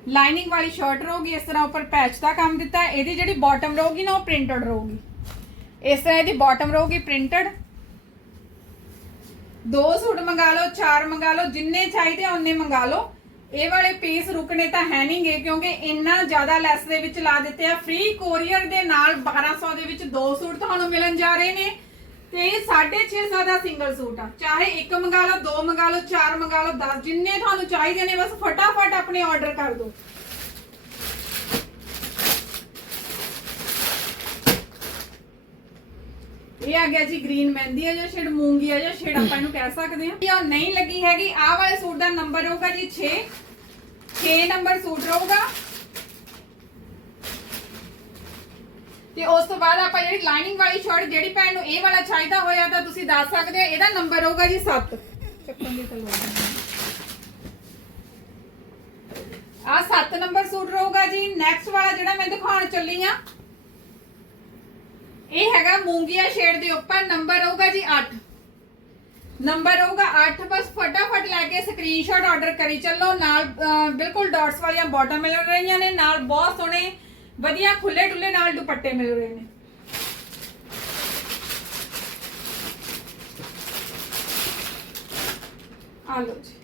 ਲਾਈਨਿੰਗ ਵਾਲੀ ਸ਼ਰਟ ਰਹੂਗੀ, ਇਸ ਤਰ੍ਹਾਂ ਉੱਪਰ ਪੈਚ ਦਾ ਕੰਮ ਦਿੱਤਾ ਹੈ ਇਹਦੀ ਜਿਹੜੀ ਬਾਟਮ ਰਹੂਗੀ ਨਾ, ਉਹ ਪ੍ਰਿੰਟਡ ਰਹੂਗੀ। ਇਸ ਤਰ੍ਹਾਂ ਇਹਦੀ ਬਾਟਮ ਰਹੂਗੀ ਪ੍ਰਿੰਟਡ ਦੋ ਸੂਟ ਮੰਗਾ ਲਓ, ਚਾਰ ਮੰਗਾ ਲਓ, ਜਿੰਨੇ ਚਾਹੀਦੇ ਆ, ਉਹਨੇ ਮੰਗਾ ਲਓ। ਇਹ ਵਾਲੇ ਪੀਸ ਰੁਕਣੇ ਤਾਂ ਹੈ ਨਹੀਂਗੇ ਕਿਉਂਕਿ ਇੰਨਾ ਜ਼ਿਆਦਾ ਲੈਸ ਦੇ ਵਿੱਚ ਲਾ ਦਿੱਤੇ ਆ। ਫ੍ਰੀ ਕੋਰੀਅਰ ਦੇ ਨਾਲ 1200 ਦੇ ਵਿੱਚ ਦੋ ਸੂਟ ਤੁਹਾਨੂੰ ਮਿਲਣ ਜਾ ਰਹੇ ਨੇ। ਤੇ 650 ਦਾ ਸਿੰਗਲ ਸੂਟ ਆ। ਚਾਹੇ ਇੱਕ ਮੰਗਾ ਲਓ, ਦੋ ਮੰਗਾ ਲਓ, ਚਾਰ ਮੰਗਾ ਲਓ 10 ਜਿੰਨੇ ਤੁਹਾਨੂੰ ਚਾਹੀਦੇ ਨੇ, ਬਸ ਫਟਾਫਟ ਆਪਣੇ ਆਰਡਰ ਕਰ ਦਿਓ। ਇਹ ਆ ਗਿਆ ਜੀ ਗ੍ਰੀਨ ਮਹਿੰਦੀ ਆ ਜਾਂ ਸ਼ੇਡ ਮੂੰਗੀ ਆ ਜਾਂ ਸ਼ੇਡ ਆਪਾਂ ਇਹਨੂੰ ਕਹਿ ਸਕਦੇ ਆ ਇਹ ਨਹੀਂ ਲੱਗੀ ਹੈਗੀ, ਆਹ ਵਾਲੇ ਸੂਟ ਦਾ ਨੰਬਰ ਹੋਊਗਾ ਜੀ 6 6 ਨੰਬਰ ਸੂਟ ਰਹੂਗਾ। ਤੇ ਉਸ ਤੋਂ ਬਾਅਦ ਆਪਾਂ ਜਿਹੜੀ ਲਾਈਨਿੰਗ ਵਾਲੀ ਸ਼ਰਟ ਜਿਹੜੀ ਭੈਣ ਨੂੰ ਇਹ ਵਾਲਾ ਚਾਹੀਦਾ ਹੋਇਆ ਤਾਂ ਤੁਸੀਂ ਦੱਸ ਸਕਦੇ ਹੋ, ਇਹਦਾ ਨੰਬਰ ਹੋਊਗਾ ਜੀ 7 ਚੱਕਣ ਦੀ ਤਲਵਾਰ ਆ 7 ਨੰਬਰ ਸੂਟ ਰਹੂਗਾ ਜੀ। ਨੈਕਸਟ ਵਾਲਾ ਜਿਹੜਾ ਮੈਂ ਦਿਖਾਉਣ ਚੱਲੀ ਆ, ਇਹ ਹੈਗਾ ਮੂੰਗੀਆ ਸ਼ੇਡ ਦੇ ਉੱਪਰ। ਨੰਬਰ ਹੋਊਗਾ ਜੀ 8 ਨੰਬਰ ਹੋਊਗਾ 8 ਬਸ ਫਟਾਫਟ ਲੈ ਕੇ ਸਕਰੀਨਸ਼ਾਟ ਆਰਡਰ ਕਰੀ ਚੱਲੋ। ਨਾਲ ਬਿਲਕੁਲ ਡਾਟਸ ਵਾਲੀਆਂ ਬਾਟਮ ਮਿਲ ਰਹੀਆਂ ਨੇ। ਨਾਲ ਬਹੁਤ ਸੋਹਣੇ ਵਧੀਆ ਖੁੱਲੇ ਡੁੱਲੇ ਨਾਲ ਦੁਪੱਟੇ ਮਿਲ ਰਹੇ ਨੇ। ਆ ਲਓ ਜੀ।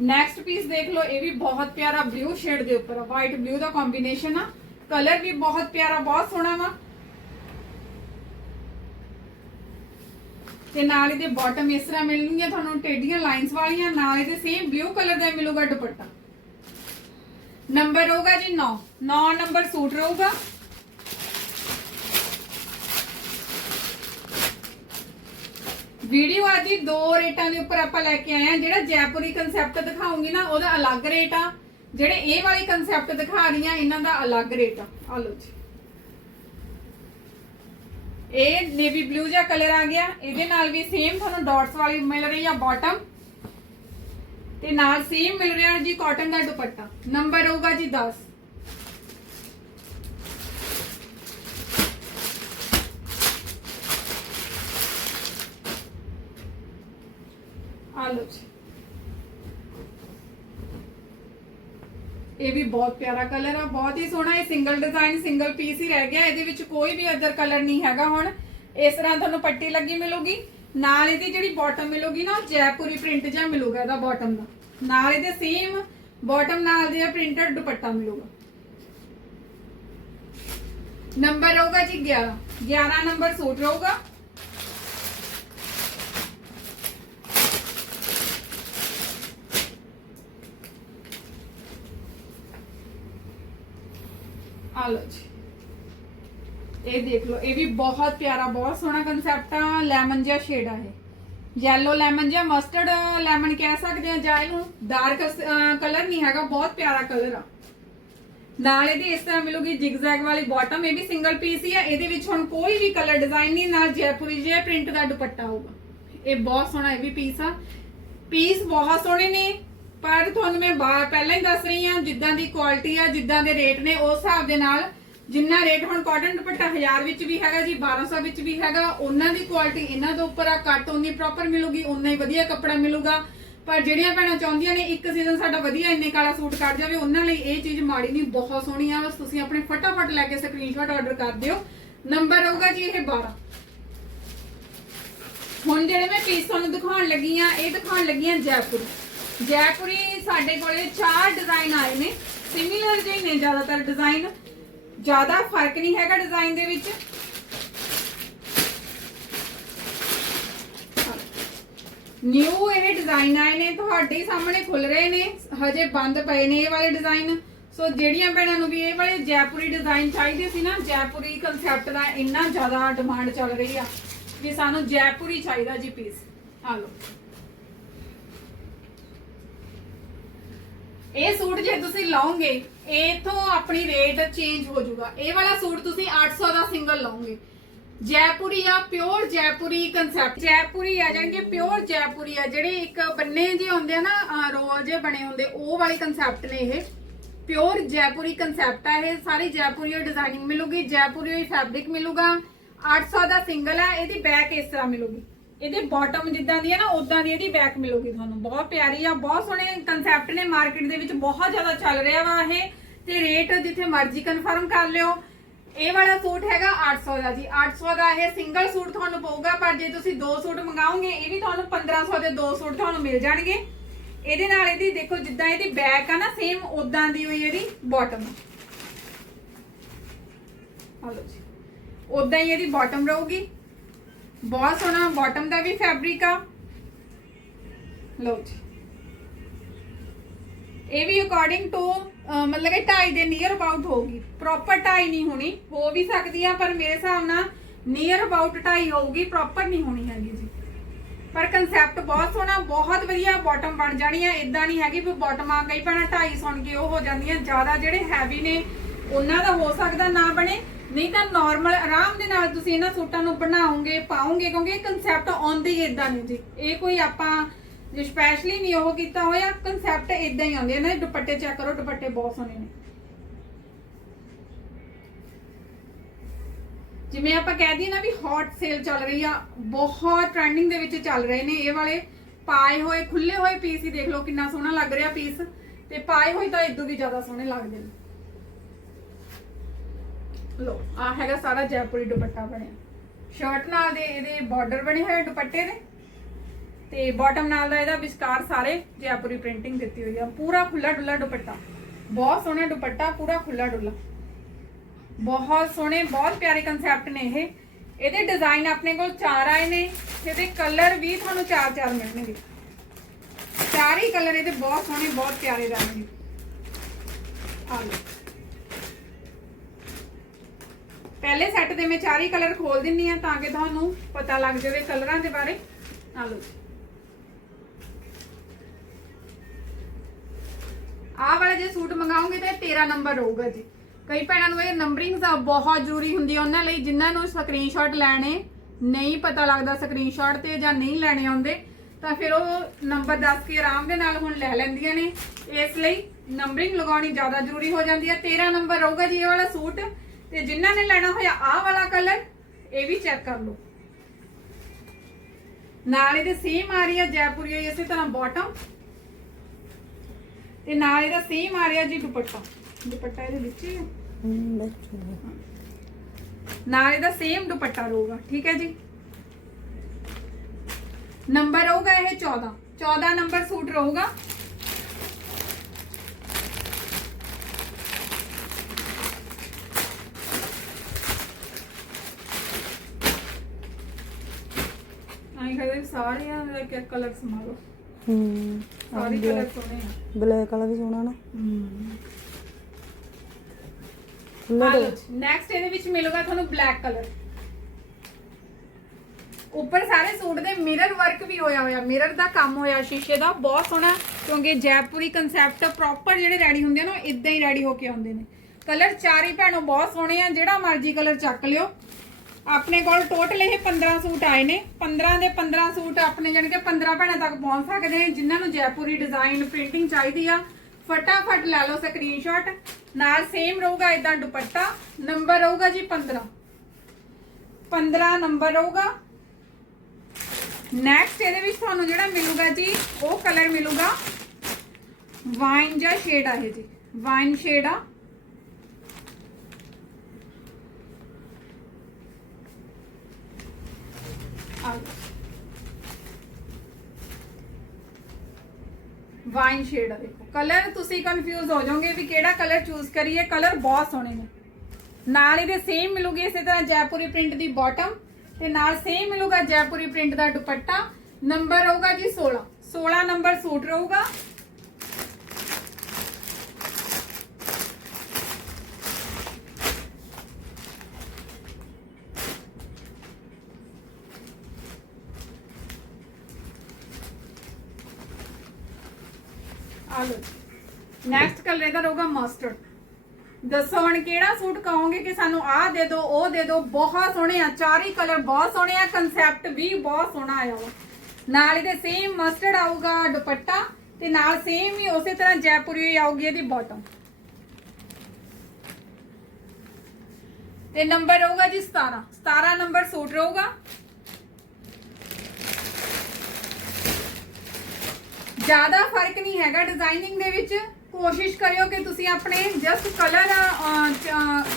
ਨੈਕਸਟ ਪੀਸ ਦੇਖ ਲਓ, ਇਹ ਵੀ ਬਹੁਤ ਪਿਆਰਾ ਬਲੂ ਸ਼ੇਡ ਦੇ ਉੱਪਰ ਆ। ਵਾਈਟ ਬਲੂ ਦਾ ਕੰਬੀਨੇਸ਼ਨ ਆ। ਕਲਰ ਵੀ ਬਹੁਤ ਪਿਆਰਾ, ਬਹੁਤ ਸੋਹਣਾ ਵਾ। ਤੇ ਨਾਲ ਇਹਦੇ ਬਾਟਮ ਇਸ ਤਰ੍ਹਾਂ ਮਿਲਣਗੀਆਂ, ਤੁਹਾਨੂੰ ਟੇਡੀਆਂ ਲਾਈਨਸ ਵਾਲੀਆਂ, ਨਾਲ ਇਹਦੇ ਸੇਮ ਬਲੂ ਕਲਰ ਦਾ ਮਿਲੂਗਾ ਦੁਪੱਟਾ। ਨੰਬਰ ਹੋਊਗਾ ਜੀ 9 9 ਨੰਬਰ ਸੂਟ ਰਹੂਗਾ। ਵੀਡੀਓ ਅੱਜ ਦੋ ਰੇਟਾਂ ਦੇ ਉੱਪਰ ਆਪਾਂ ਲੈ ਕੇ ਆਏ ਆ ਜਿਹੜਾ ਜੈਪੁਰੀ ਕਨਸੈਪਟ ਦਿਖਾਉਂਗੀ ਨਾ, ਉਹਦਾ ਅਲੱਗ ਰੇਟ ਆ। ਜਿਹੜੇ ਇਹ ਵਾਲੀ ਕਨਸੈਪਟ ਦਿਖਾ ਰਹੀ ਆ ਇਹਨਾਂ ਦਾ ਅਲੱਗ ਰੇਟ ਆ। ਆ ਲਓ ਜੀ। ਇਹ ਨੇਵੀ ਬਲੂ ਜਿਹਾ ਕਲਰ ਆ ਗਿਆ। ਇਹਦੇ ਨਾਲ ਵੀ ਸੇਮ ਤੁਹਾਨੂੰ ਡਾਟਸ ਵਾਲੀ ਮਿਲ ਰਹੀ ਆ ਬਾਟਮ ਤੇ ਨਾਲ ਸੇਮ ਮਿਲ ਰਿਹਾ ਜੀ ਕਾਟਨ ਦਾ ਦੁਪੱਟਾ। ਨੰਬਰ ਹੋਊਗਾ ਜੀ 10 ਆ ਜੀ। ਇਹ ਵੀ ਬਹੁਤ ਪਿਆਰਾ ਕਲਰ ਆ, ਬਹੁਤ ਹੀ ਸੋਹਣਾ, ਇਹ ਸਿੰਗਲ ਡਿਜ਼ਾਈਨ ਸਿੰਗਲ ਪੀਸ ਹੀ ਰਹਿ ਗਿਆ। ਇਹਦੇ ਵਿੱਚ ਕੋਈ ਵੀ ਅਦਰ ਕਲਰ ਨਹੀਂ ਹੈਗਾ ਹੁਣ। ਇਸ ਤਰ੍ਹਾਂ ਤੁਹਾਨੂੰ ਪੱਟੀ ਲੱਗੀ ਮਿਲੂਗੀ। ਨਾਲ ਇਹਦੀ ਜਿਹੜੀ ਬਾਟਮ ਮਿਲੂਗੀ ਨਾ ਜੈਪੁਰੀ ਪ੍ਰਿੰਟ ਜਾਂ ਮਿਲੂਗਾ ਇਹਦਾ ਬਾਟਮ ਦਾ। ਨਾਲ ਇਹਦੇ ਸੇਮ ਬਾਟਮ ਨਾਲ ਦੇ ਪ੍ਰਿੰਟਡ ਦੁਪੱਟਾ ਮਿਲੂਗਾ। ਨੰਬਰ ਹੋਊਗਾ ਜੀ 11 11 ਨੰਬਰ ਸੂਟ ਰਹੂਗਾ। ਆ ਲਓ ਜੀ। ਇਹ ਦੇਖ ਲਓ, ਇਹ ਵੀ ਬਹੁਤ ਪਿਆਰਾ, ਬਹੁਤ ਸੋਹਣਾ ਕਨਸੈਪਟ ਆ ਲੈਮਨ ਜਿਹਾ ਸ਼ੇਡ ਆ ਇਹ। ਯੈਲੋ ਲੈਮਨ ਜਿਹਾ ਮਸਟਰਡ ਲੈਮਨ ਕਹਿ ਸਕਦੇ ਆ, ਜਾਂ ਇਹਨੂੰ ਡਾਰਕ ਕਲਰ ਨਹੀਂ ਹੈਗਾ, ਬਹੁਤ ਪਿਆਰਾ ਕਲਰ ਆ। ਨਾਲ ਇਹਦੀ ਇਸ ਤਰ੍ਹਾਂ ਮਿਲੂਗੀ ਜਿਗਜ਼ੈਗ ਵਾਲੀ ਬਾਟਮ ਇਹ ਵੀ ਸਿੰਗਲ ਪੀਸ ਹੀ ਆ, ਇਹਦੇ ਵਿੱਚ ਹੁਣ ਕੋਈ ਵੀ ਕਲਰ ਡਿਜ਼ਾਈਨ ਨਹੀਂ, ਨਾਲ ਜੈਪੁਰੀ ਜਿਹਾ ਪ੍ਰਿੰਟ ਦਾ ਦੁਪੱਟਾ ਹੋਊਗਾ। ਇਹ ਬਹੁਤ ਸੋਹਣਾ ਇਹ ਵੀ ਪੀਸ ਆ। ਪੀਸ ਬਹੁਤ ਸੋਹਣੇ ਨੇ, ਪਰ ਤੁਹਾਨੂੰ ਮੈਂ ਬਾ- ਪਹਿਲਾਂ ਹੀ ਦੱਸ ਰਹੀ ਹਾਂ ਜਿੱਦਾਂ ਦੀ ਕੁਆਲਿਟੀ ਆ, ਜਿੱਦਾਂ ਦੇ ਰੇਟ ਨੇ, ਉਸ ਹਿਸਾਬ ਦੇ ਨਾਲ ਜਿੰਨਾ ਰੇਟ ਹੁਣ ਕਾਟਨ ਦੁਪੱਟਾ 1000 ਵਿੱਚ ਵੀ ਹੈਗਾ ਜੀ 1200 ਵਿੱਚ ਵੀ ਹੈਗਾ, ਉਹਨਾਂ ਦੀ ਕੁਆਲਿਟੀ ਇਹਨਾਂ ਦੇ ਉੱਪਰ ਆ ਕੱਟ ਉਨੀ ਪ੍ਰੋਪਰ ਮਿਲੂਗੀ ਉਨਾ ਹੀ ਵਧੀਆ ਕੱਪੜਾ ਮਿਲੂਗਾ। ਪਰ ਜਿਹੜੀਆਂ ਭੈਣਾਂ ਚਾਹੁੰਦੀਆਂ ਨੇ, ਇੱਕ ਸੀਜ਼ਨ ਸਾਡਾ ਵਧੀਆ ਇੰਨੇ ਕਾਲਾ ਸੂਟ ਕੱਢ ਜਾਵੇ, ਉਹਨਾਂ ਲਈ ਇਹ ਚੀਜ਼ ਮਾੜੀ ਨਹੀਂ, ਬਹੁਤ ਸੋਹਣੀ ਆ। ਬਸ ਤੁਸੀਂ ਆਪਣੇ ਫਟਾਫਟ ਲੈ ਕੇ ਸਕਰੀਨਸ਼ਾਟ ਆਰਡਰ ਕਰ ਦਿਓ। ਨੰਬਰ ਹੋਊਗਾ ਜੀ ਇਹ 12 ਹੁਣ ਜਿਹੜੇ ਮੈਂ ਪੀਸ ਤੁਹਾਨੂੰ ਦਿਖਾਉਣ ਲੱਗੀ ਆ, ਇਹ ਦਿਖਾਉਣ ਲੱਗੀ ਆ ਜੈਪੁਰੀ। ਜੈਪੁਰੀ ਸਾਡੇ ਕੋਲੇ ਚਾਰ ਡਿਜ਼ਾਈਨ ਆਏ ਨੇ ਸਿਮਿਲਰ ਜਿਹੇ ਨੇ ਜ਼ਿਆਦਾਤਰ ਡਿਜ਼ਾਈਨ ਜ਼ਿਆਦਾ ਫ਼ਰਕ ਨਹੀਂ ਹੈਗਾ ਡਿਜ਼ਾਈਨ ਦੇ ਵਿੱਚ। ਨਿਊ ਇਹ ਡਿਜ਼ਾਈਨ ਆਏ ਨੇ, ਤੁਹਾਡੇ ਸਾਹਮਣੇ ਖੁੱਲ ਰਹੇ ਨੇ। ਹਜੇ ਬੰਦ ਪਏ ਨੇ ਇਹ ਵਾਲੇ ਡਿਜ਼ਾਈਨ ਸੋ ਜਿਹੜੀਆਂ ਭੈਣਾਂ ਨੂੰ ਵੀ ਇਹ ਵਾਲੇ ਜੈਪੁਰੀ ਡਿਜ਼ਾਈਨ ਚਾਹੀਦੇ ਸੀ ਨਾ, ਜੈਪੁਰੀ ਕਨਸੈਪਟ ਦਾ ਇੰਨਾ ਜ਼ਿਆਦਾ ਡਿਮਾਂਡ ਚੱਲ ਰਹੀ ਆ ਵੀ ਸਾਨੂੰ ਜੈਪੁਰੀ ਚਾਹੀਦਾ ਜੀ ਪੀਸ ਆ ਲਓ। ਇਹ ਸੂਟ ਜੇ ਤੁਸੀਂ ਲਓਗੇ ਇਥੋਂ ਆਪਣੀ ਰੇਟ ਚੇਂਜ ਹੋ ਜਾਊਗਾ। ਇਹ ਵਾਲਾ ਸੂਟ ਤੁਸੀਂ 800 ਦਾ ਸਿੰਗਲ ਲਓਗੇ। ਜੈਪੁਰੀ ਆ ਪਿਓਰ ਜੈਪੁਰੀ ਕਨਸੈਪਟ ਜੈਪੁਰੀ ਆ ਜਾਣਗੇ ਪਿਓਰ ਜੈਪੁਰੀ ਆ, ਜਿਹੜੇ ਇੱਕ ਬੰਨੇ ਜੇ ਹੁੰਦੇ ਆ ਨਾ ਰੋਲ ਜੇ ਬਣੇ ਹੁੰਦੇ, ਉਹ ਵਾਲੇ ਕਨਸੈਪਟ ਨੇ ਇਹ। ਪਿਓਰ ਜੈਪੁਰੀ ਕਨਸੈਪਟ ਆ ਇਹ। ਸਾਰੀ ਜੈਪੁਰੀ ਡਿਜ਼ਾਈਨਿੰਗ ਮਿਲੂਗੀ, ਜੈਪੁਰੀ ਫੈਬਰਿਕ ਮਿਲੂਗਾ। 800 ਦਾ ਸਿੰਗਲ ਆ, ਇਹਦੀ ਬੈਕ ਇਸ ਤਰ੍ਹਾਂ ਮਿਲੂਗੀ। ਇਹਦੇ ਬਾਟਮ ਜਿੱਦਾਂ ਦੀ ਹੈ ਨਾ ਉਦਾਂ ਦੀ ਇਹਦੀ ਬੈਕ ਮਿਲੂਗੀ ਤੁਹਾਨੂੰ। ਬਹੁਤ ਪਿਆਰੀ ਆ, ਬਹੁਤ ਸੋਹਣੇ ਕਨਸੈਪਟ ਨੇ ਮਾਰਕੀਟ ਦੇ ਵਿੱਚ, ਬਹੁਤ ਜ਼ਿਆਦਾ ਚੱਲ ਰਿਹਾ ਵਾ ਇਹ। ਤੇ ਰੇਟ ਜਿੱਥੇ ਮਰਜ਼ੀ ਕਨਫਰਮ ਕਰ ਲਿਓ। ਇਹ ਵਾਲਾ ਸੂਟ ਹੈਗਾ 800 ਦਾ ਜੀ। 800 ਦਾ ਇਹ ਸਿੰਗਲ ਸੂਟ ਤੁਹਾਨੂੰ ਪਊਗਾ, ਪਰ ਜੇ ਤੁਸੀਂ ਦੋ ਸੂਟ ਮੰਗਾਓਗੇ, ਇਹ ਵੀ ਤੁਹਾਨੂੰ 1500 ਦੇ ਦੋ ਸੂਟ ਤੁਹਾਨੂੰ ਮਿਲ ਜਾਣਗੇ। ਇਹਦੇ ਨਾਲ ਇਹਦੀ ਦੇਖੋ ਜਿੱਦਾਂ ਇਹਦੀ ਬੈਕ ਆ ਨਾ ਸੇਮ ਉਦਾਂ ਦੀ ਹੋਈ ਇਹਦੀ ਬਾਟਮ ਆ ਜੀ। ਉਦਾਂ ਹੀ ਇਹਦੀ ਬਾਟਮ ਰਹੂਗੀ। ਬਹੁਤ ਸੋਹਣਾ ਬਾਟਮ ਦਾ ਵੀ ਫੈਬਰਿਕ ਆ। ਲਓ ਜੀ। ਇਹ ਵੀ ਅਕੋਰਡਿੰਗ ਟੂ ਮਤਲਬ ਕਿ 2.5 ਦੇ ਨੀਅਰ ਅਬਾਊਟ ਹੋਊਗੀ। ਪ੍ਰੋਪਰ 2.5 ਨਹੀਂ ਹੋਣੀ, ਹੋ ਵੀ ਸਕਦੀ ਆ, ਪਰ ਮੇਰੇ ਹਿਸਾਬ ਨਾਲ ਨੀਅਰ ਅਬਾਊਟ 2.5 ਹੋਊਗੀ ਪ੍ਰੋਪਰ ਨਹੀਂ ਹੋਣੀ ਹੈਗੀ ਜੀ। ਪਰ ਕਨਸੈਪਟ ਬਹੁਤ ਸੋਹਣਾ, ਬਹੁਤ ਵਧੀਆ ਬਾਟਮ ਬਣ ਜਾਣੀ ਆ। ਇਦਾਂ ਨਹੀਂ ਹੈਗੀ ਵੀ ਬਾਟਮ ਆ ਗਈ ਪੈਣਾ 2.5 ਸੁਣ ਕੇ ਉਹ ਹੋ ਜਾਂਦੀਆਂ। ਜ਼ਿਆਦਾ ਜਿਹੜੇ ਹੈਵੀ ਨੇ, ਉਹਨਾਂ ਦਾ ਹੋ ਸਕਦਾ ਨਾ ਬਣੇ। ਨਹੀਂ ਤਾਂ ਨਾਰਮਲ ਆਰਾਮ ਦੇ ਨਾਲ ਤੁਸੀਂ ਇਹਨਾਂ ਸੂਟਾਂ ਨੂੰ ਬਣਾਓਗੇ, ਪਾਓਗੇ, ਕਿਉਂਕਿ ਇਹ ਕਨਸੈਪਟ ਆਉਂਦੇ ਹੀ ਇਦਾਂ ਨਹੀਂ ਜੀ। ਇਹ ਕੋਈ ਆਪਾਂ ਜੇ ਸਪੈਸ਼ਲੀ ਨਹੀਂ ਉਹ ਕੀਤਾ ਹੋਇਆ ਕਨਸੈਪਟ ਇਦਾਂ ਹੀ ਆਉਂਦੇ ਨੇ, ਦੁਪੱਟੇ ਚੈੱਕ ਕਰੋ, ਦੁਪੱਟੇ ਬਹੁਤ ਸੋਹਣੇ ਨੇ। ਜਿਵੇਂ ਆਪਾਂ ਕਹਿ ਦਈਏ ਨਾ ਵੀ ਹੌਟ ਸੇਲ ਚੱਲ ਰਹੀ ਆ, ਬਹੁਤ ਟ੍ਰੈਂਡਿੰਗ ਦੇ ਵਿੱਚ ਚੱਲ ਰਹੇ ਨੇ ਇਹ ਵਾਲੇ। ਪਾਏ ਹੋਏ ਖੁੱਲੇ ਹੋਏ ਪੀਸ ਹੀ ਦੇਖ ਲਓ ਕਿੰਨਾ ਸੋਹਣਾ ਲੱਗ ਰਿਹਾ ਪੀਸ ਤੇ ਪਾਏ ਹੋਏ ਤਾਂ ਇਦੋਂ ਵੀ ਜ਼ਿਆਦਾ ਸੋਹਣੇ ਲੱਗਦੇ ਨੇ। ਲੋ ਆ ਹੈਗਾ ਸਾਰਾ ਜੈਪੁਰੀ ਦੁਪੱਟਾ ਬਣਿਆ। ਸ਼ਰਟ ਨਾਲ ਦੇ ਇਹਦੇ ਬਾਰਡਰ ਬਣੇ ਹੋਏ ਦੁਪੱਟੇ ਦੇ। ਤੇ ਬਾਟਮ ਨਾਲ ਦਾ ਇਹਦਾ ਵਿਸਕਾਰ ਸਾਰੇ ਜੈਪੁਰੀ ਪ੍ਰਿੰਟਿੰਗ ਦਿੱਤੀ ਹੋਈ ਆ। ਪੂਰਾ ਖੁੱਲਾ ਡੁੱਲਾ ਦੁਪੱਟਾ। ਬਹੁਤ ਸੋਹਣਾ ਦੁਪੱਟਾ, ਪੂਰਾ ਖੁੱਲਾ ਡੁੱਲਾ। ਬਹੁਤ ਸੋਹਣੇ, ਬਹੁਤ ਪਿਆਰੇ ਕਨਸੈਪਟ ਨੇ ਇਹ। ਇਹਦੇ ਡਿਜ਼ਾਈਨ ਆਪਣੇ ਕੋਲ ਚਾਰ ਆਏ ਨੇ। ਇਹਦੇ ਕਲਰ ਵੀ ਤੁਹਾਨੂੰ ਚਾਰ ਚਾਰ ਮਿਲਣਗੇ। ਚਾਰ ਹੀ ਕਲਰ ਇਹਦੇ ਬਹੁਤ ਸੋਹਣੇ, ਬਹੁਤ ਪਿਆਰੇ ਰਹਿਣਗੇ ਆ ਲਓ। ਪਹਿਲੇ ਸੈੱਟ ਦੇ ਮੈਂ ਚਾਰ ਹੀ ਕਲਰ ਖੋਲ ਦਿੰਨੀ ਆ ਤਾਂ ਕਿ ਤੁਹਾਨੂੰ ਪਤਾ ਲੱਗ ਜਾਵੇ ਕਲਰਾਂ ਦੇ ਬਾਰੇ। ਆ ਲਓ ਆਹ ਵਾਲਾ ਜੇ ਸੂਟ ਮੰਗਾਓਗੇ ਤਾਂ ਇਹ 13 ਨੰਬਰ ਰਹੂਗਾ ਜੀ। ਕਈ ਭੈਣਾਂ ਨੂੰ ਇਹ ਨੰਬਰਿੰਗ ਬਹੁਤ ਜ਼ਰੂਰੀ ਹੁੰਦੀ ਹੈ ਉਹਨਾਂ ਲਈ, ਜਿਨ੍ਹਾਂ ਨੂੰ ਸਕਰੀਨਸ਼ਾਟ ਲੈਣੇ, ਨਹੀਂ ਪਤਾ ਲੱਗਦਾ ਸਕਰੀਨਸ਼ਾਟ ਤੇ ਜਾਂ ਨਹੀਂ ਲੈਣੇ ਆਉਂਦੇ, ਤਾਂ ਫਿਰ ਉਹ ਨੰਬਰ ਦੱਸ ਕੇ ਆਰਾਮ ਦੇ ਨਾਲ ਹੁਣ ਲੈ ਲੈਂਦੀਆਂ ਨੇ। ਇਸ ਲਈ ਨੰਬਰਿੰਗ ਲਗਾਉਣੀ ਜ਼ਿਆਦਾ ਜ਼ਰੂਰੀ ਹੋ ਜਾਂਦੀ ਹੈ 13 ਨੰਬਰ ਰਹੂਗਾ ਜੀ ਇਹ ਵਾਲਾ ਸੂਟ। ਤੇ ਜਿਨ੍ਹਾਂ ਨੇ ਲੈਣਾ ਹੋਇਆ ਆਹ ਵਾਲਾ ਕਲਰ ਇਹ ਵੀ ਚੈੱਕ ਕਰ ਲਓ। ਨਾਲ ਇਹਦੇ ਸੇਮ ਆ ਰਹੀ ਹੈ ਜੈਪੁਰੀ ਇਸੇ ਤਰ੍ਹਾਂ ਬਾਟਮ ਤੇ ਨਾਲ ਇਹਦਾ ਸੇਮ ਆ ਰਿਹਾ ਜੀ ਦੁਪੱਟਾ। ਦੁਪੱਟਾ ਇਹਦੇ ਵਿੱਚ ਹੀ ਹੈ ਨਾਲ ਇਹਦਾ ਸੇਮ ਦੁਪੱਟਾ ਰਹੂਗਾ ਠੀਕ ਹੈ ਜੀ? ਨੰਬਰ ਰਹੂਗਾ ਇਹ 14 14 ਨੰਬਰ ਸੂਟ ਰਹੂਗਾ। ਕਹਿੰਦੇ ਸਾਰਿਆਂ ਦਾ ਕਿ ਕਲਰ ਸਮਾਰੋ। ਹੂੰ ਸਾਰੇ ਕਲਰ ਸੋਹਣੇ ਆ। ਬਲੈਕ ਵਾਲਾ ਵੀ ਸੋਹਣਾ ਨਾ। ਹੂੰ। ਨੈਕਸਟ ਇਹਦੇ ਵਿੱਚ ਮਿਲੂਗਾ ਤੁਹਾਨੂੰ ਬਲੈਕ ਕਲਰ ਉੱਪਰ ਸਾਰੇ ਸੂਟ ਦੇ ਮਿਰਰ ਵਰਕ ਵੀ ਹੋਇਆ ਹੋਇਆ ਮਿਰਰ ਦਾ ਕੰਮ ਹੋਇਆ ਸ਼ੀਸ਼ੇ ਦਾ ਬਹੁਤ ਸੋਹਣਾ ਕਿਉਂਕਿ ਜੈਪੁਰੀ ਕਨਸੈਪਟ ਪ੍ਰੋਪਰ ਜਿਹੜੇ ਰੈਡੀ ਹੁੰਦੇ ਨਾ ਇਦਾਂ ਹੀ ਰੈਡੀ ਹੋ ਕੇ ਆਉਂਦੇ ਨੇ। ਕਲਰ ਚਾਰੇ ਭੈਣੋ ਬਹੁਤ ਸੋਹਣੇ ਆ ਜਿਹੜਾ ਮਰਜ਼ੀ ਕਲਰ ਚੱਕ ਲਿਓ। ਆਪਣੇ ਕੋਲ ਟੋਟਲ ਇਹ 15 ਸੂਟ ਆਏ ਨੇ। 15 ਦੇ 15 ਸੂਟ ਆਪਣੇ ਜਾਣੀ ਕਿ 15 ਭੈਣਾਂ ਤੱਕ ਪਹੁੰਚ ਸਕਦੇ ਨੇ, ਜਿਨ੍ਹਾਂ ਨੂੰ ਜੈਪੁਰੀ ਡਿਜ਼ਾਈਨ ਪ੍ਰਿੰਟਿੰਗ ਚਾਹੀਦੀ ਆ। ਫਟਾਫਟ ਲੈ ਲਓ ਸਕਰੀਨਸ਼ਾਟ ਨਾਲ ਸੇਮ ਰਹੂਗਾ ਇਦਾਂ ਦੁਪੱਟਾ। ਨੰਬਰ ਰਹੂਗਾ ਜੀ 15 15 ਨੰਬਰ ਰਹੂਗਾ। ਨੈਕਸਟ ਇਹਦੇ ਵਿੱਚ ਤੁਹਾਨੂੰ ਜਿਹੜਾ ਮਿਲੂਗਾ ਜੀ, ਉਹ ਕਲਰ ਮਿਲੂਗਾ। ਵਾਈਨ ਜਾਂ ਸ਼ੇਡ ਆ ਇਹ ਜੀ। ਵਾਈਨ ਸ਼ੇਡ ਆ। ਵਾਈਨ ਸ਼ੇਡ ਆ ਦੇਖੋ। ਕਲਰ ਤੁਸੀਂ ਕਨਫਿਊਜ਼ ਹੋ ਜਾਓਗੇ ਵੀ ਕਿਹੜਾ ਕਲਰ ਚੂਜ਼ ਕਰੀਏ, ਕਲਰ ਬਹੁਤ ਸੋਹਣੇ ਨੇ। ਨਾਲ ਇਹਦੇ ਸੇਮ ਮਿਲੂਗੀ ਇਸੇ ਤਰ੍ਹਾਂ ਜੈਪੁਰੀ ਪ੍ਰਿੰਟ ਦੀ ਬਾਟਮ ਤੇ ਨਾਲ ਸੇਮ ਮਿਲੂਗਾ ਜੈਪੁਰੀ ਪ੍ਰਿੰਟ ਦਾ ਦੁਪੱਟਾ। ਨੰਬਰ ਹੋਊਗਾ ਜੀ 16 16 ਨੰਬਰ ਸੂਟ ਰਹੂਗਾ ਆ ਲਓ ਨੈਕਸਟ ਕਲਰ ਇਹਦਾ ਰਹੂਗਾ ਮਸਟਰਡ ਦੱਸੋ ਹੁਣ ਕਿਹੜਾ ਸੂਟ ਕਹੋਗੇ ਕਿ ਸਾਨੂੰ ਆਹ ਦੇ ਦਿਓ, ਉਹ ਦੇ ਦਿਓ, ਬਹੁਤ ਸੋਹਣੇ ਆ, ਚਾਰੇ ਕਲਰ ਬਹੁਤ ਸੋਹਣੇ ਆ ਕਨਸੈਪਟ ਵੀ ਬਹੁਤ ਸੋਹਣਾ ਆਇਆ ਵਾ ਨਾਲ ਇਹਦੇ ਸੇਮ ਮਸਟਰਡ ਆਊਗਾ ਦੁਪੱਟਾ ਤੇ ਨਾਲ ਸੇਮ ਹੀ ਉਸੇ ਤਰ੍ਹਾਂ ਜੈਪੁਰੀ ਆਊਗੀ ਇਹਦੀ ਬਾਟਮ ਤੇ ਨੰਬਰ ਰਹੂਗਾ ਜੀ 17 17 ਨੰਬਰ ਸੂਟ ਰਹੂਗਾ। ਜ਼ਿਆਦਾ ਫ਼ਰਕ ਨਹੀਂ ਹੈਗਾ ਡਿਜ਼ਾਈਨਿੰਗ ਦੇ ਵਿੱਚ। ਕੋਸ਼ਿਸ਼ ਕਰਿਓ ਕਿ ਤੁਸੀਂ ਆਪਣੇ ਜਸਟ ਕਲਰ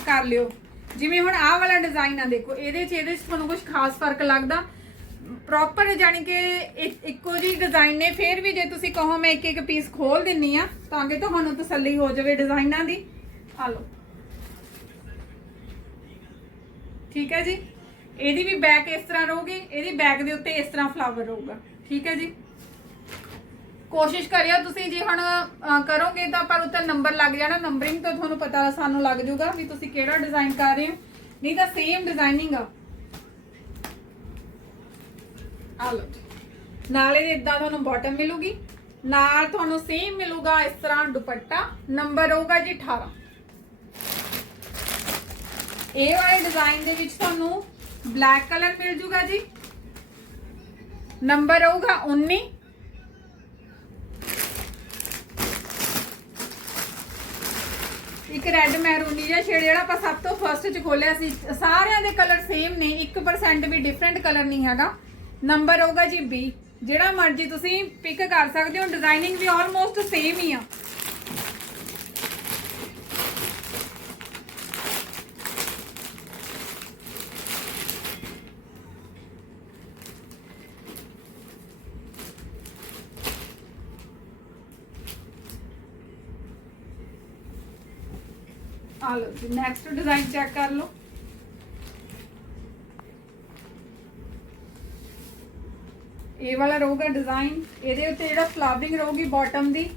ਕਰ ਲਿਓ। ਜਿਵੇਂ ਹੁਣ ਆਹ ਵਾਲਾ ਡਿਜ਼ਾਈਨ ਆ, ਦੇਖੋ, ਇਹਦੇ 'ਚ ਇਹਦੇ 'ਚ ਤੁਹਾਨੂੰ ਕੁਝ ਖਾਸ ਫ਼ਰਕ ਲੱਗਦਾ। ਪ੍ਰੋਪਰ ਜਾਨੀ ਕਿ ਇੱਕੋ ਜਿਹੀ ਡਿਜ਼ਾਈਨ ਨੇ, ਫਿਰ ਵੀ ਜੇ ਤੁਸੀਂ ਕਹੋ, ਮੈਂ ਇੱਕ ਇੱਕ ਪੀਸ ਖੋਲ ਦਿੰਨੀ ਆ, ਤਾਂ ਕਿ ਤੁਹਾਨੂੰ ਤਸੱਲੀ ਹੋ ਜਾਵੇ ਡਿਜ਼ਾਈਨਾਂ ਦੀ। ਆ ਲਓ। ਠੀਕ ਹੈ ਜੀ? ਇਹਦੀ ਵੀ ਬੈਕ ਇਸ ਤਰ੍ਹਾਂ ਰਹੂਗੀ, ਇਹਦੀ ਬੈਕ ਦੇ ਉੱਤੇ ਇਸ ਤਰ੍ਹਾਂ ਫਲਾਵਰ ਰਹੂਗਾ। ਠੀਕ ਹੈ ਜੀ? ਕੋਸ਼ਿਸ਼ ਕਰਿਓ ਤੁਸੀਂ ਜੇ ਹੁਣ ਅਹ, ਕਰੋਗੇ ਤਾਂ ਪਰ ਉੱਤੇ ਨੰਬਰ ਲੱਗ ਜਾਣਾ। ਨੰਬਰਿੰਗ ਤੋਂ ਤੁਹਾਨੂੰ ਪਤਾ ਸਾਨੂੰ ਲੱਗ ਜਾਊਗਾ ਵੀ ਤੁਸੀਂ ਕਿਹੜਾ ਡਿਜ਼ਾਈਨ ਕਰ ਰਹੇ ਹੋ। ਨਹੀਂ ਤਾਂ ਸੇਮ ਡਿਜ਼ਾਈਨਿੰਗ ਆ। ਆ ਲਓ ਜੀ। ਨਾਲ ਇਹਦੇ ਇਦਾਂ ਤੁਹਾਨੂੰ ਬਾਟਮ ਮਿਲੂਗੀ ਨਾਲ ਤੁਹਾਨੂੰ ਸੇਮ ਮਿਲੂਗਾ ਇਸ ਤਰ੍ਹਾਂ ਦੁਪੱਟਾ। ਨੰਬਰ ਹੋਊਗਾ ਜੀ 18 ਇਹ ਵਾਲੇ ਡਿਜ਼ਾਈਨ ਦੇ ਵਿੱਚ ਤੁਹਾਨੂੰ ਬਲੈਕ ਕਲਰ ਮਿਲ ਜੂਗਾ ਜੀ। ਨੰਬਰ ਹੋਊਗਾ 19 ਇੱਕ ਰੈੱਡ ਮੈਰੂਨੀ ਜਿਹਾ ਸ਼ੇਡ ਜਿਹੜਾ ਆਪਾਂ ਸਭ ਤੋਂ ਫਰਸਟ ਚ ਖੋਲਿਆ ਸੀ। ਸਾਰਿਆਂ ਦੇ ਕਲਰ ਸੇਮ ਨੇ 1% ਵੀ ਡਿਫਰੈਂਟ ਕਲਰ ਨਹੀਂ ਹੈਗਾ। ਨੰਬਰ ਹੋਊਗਾ ਜੀ 20 ਜਿਹੜਾ ਮਰਜ਼ੀ ਤੁਸੀਂ ਪਿਕ ਕਰ ਸਕਦੇ ਹੋ ਡਿਜ਼ਾਈਨਿੰਗ ਵੀ ਆਲਮੋਸਟ ਸੇਮ ਹੀ ਆ। ਆ ਲਓ ਜੀ ਨੈਕਸਟ ਡਿਜ਼ਾਈਨ ਚੈੱਕ ਕਰ ਲਓ। ਇਹ ਵਾਲਾ ਰਹੂਗਾ ਡਿਜ਼ਾਈਨ ਇਹਦੇ ਉੱਤੇ ਜਿਹੜਾ ਫਲਾਵਰਿੰਗ ਰਹੂਗੀ ਬਾਟਮ ਦੀ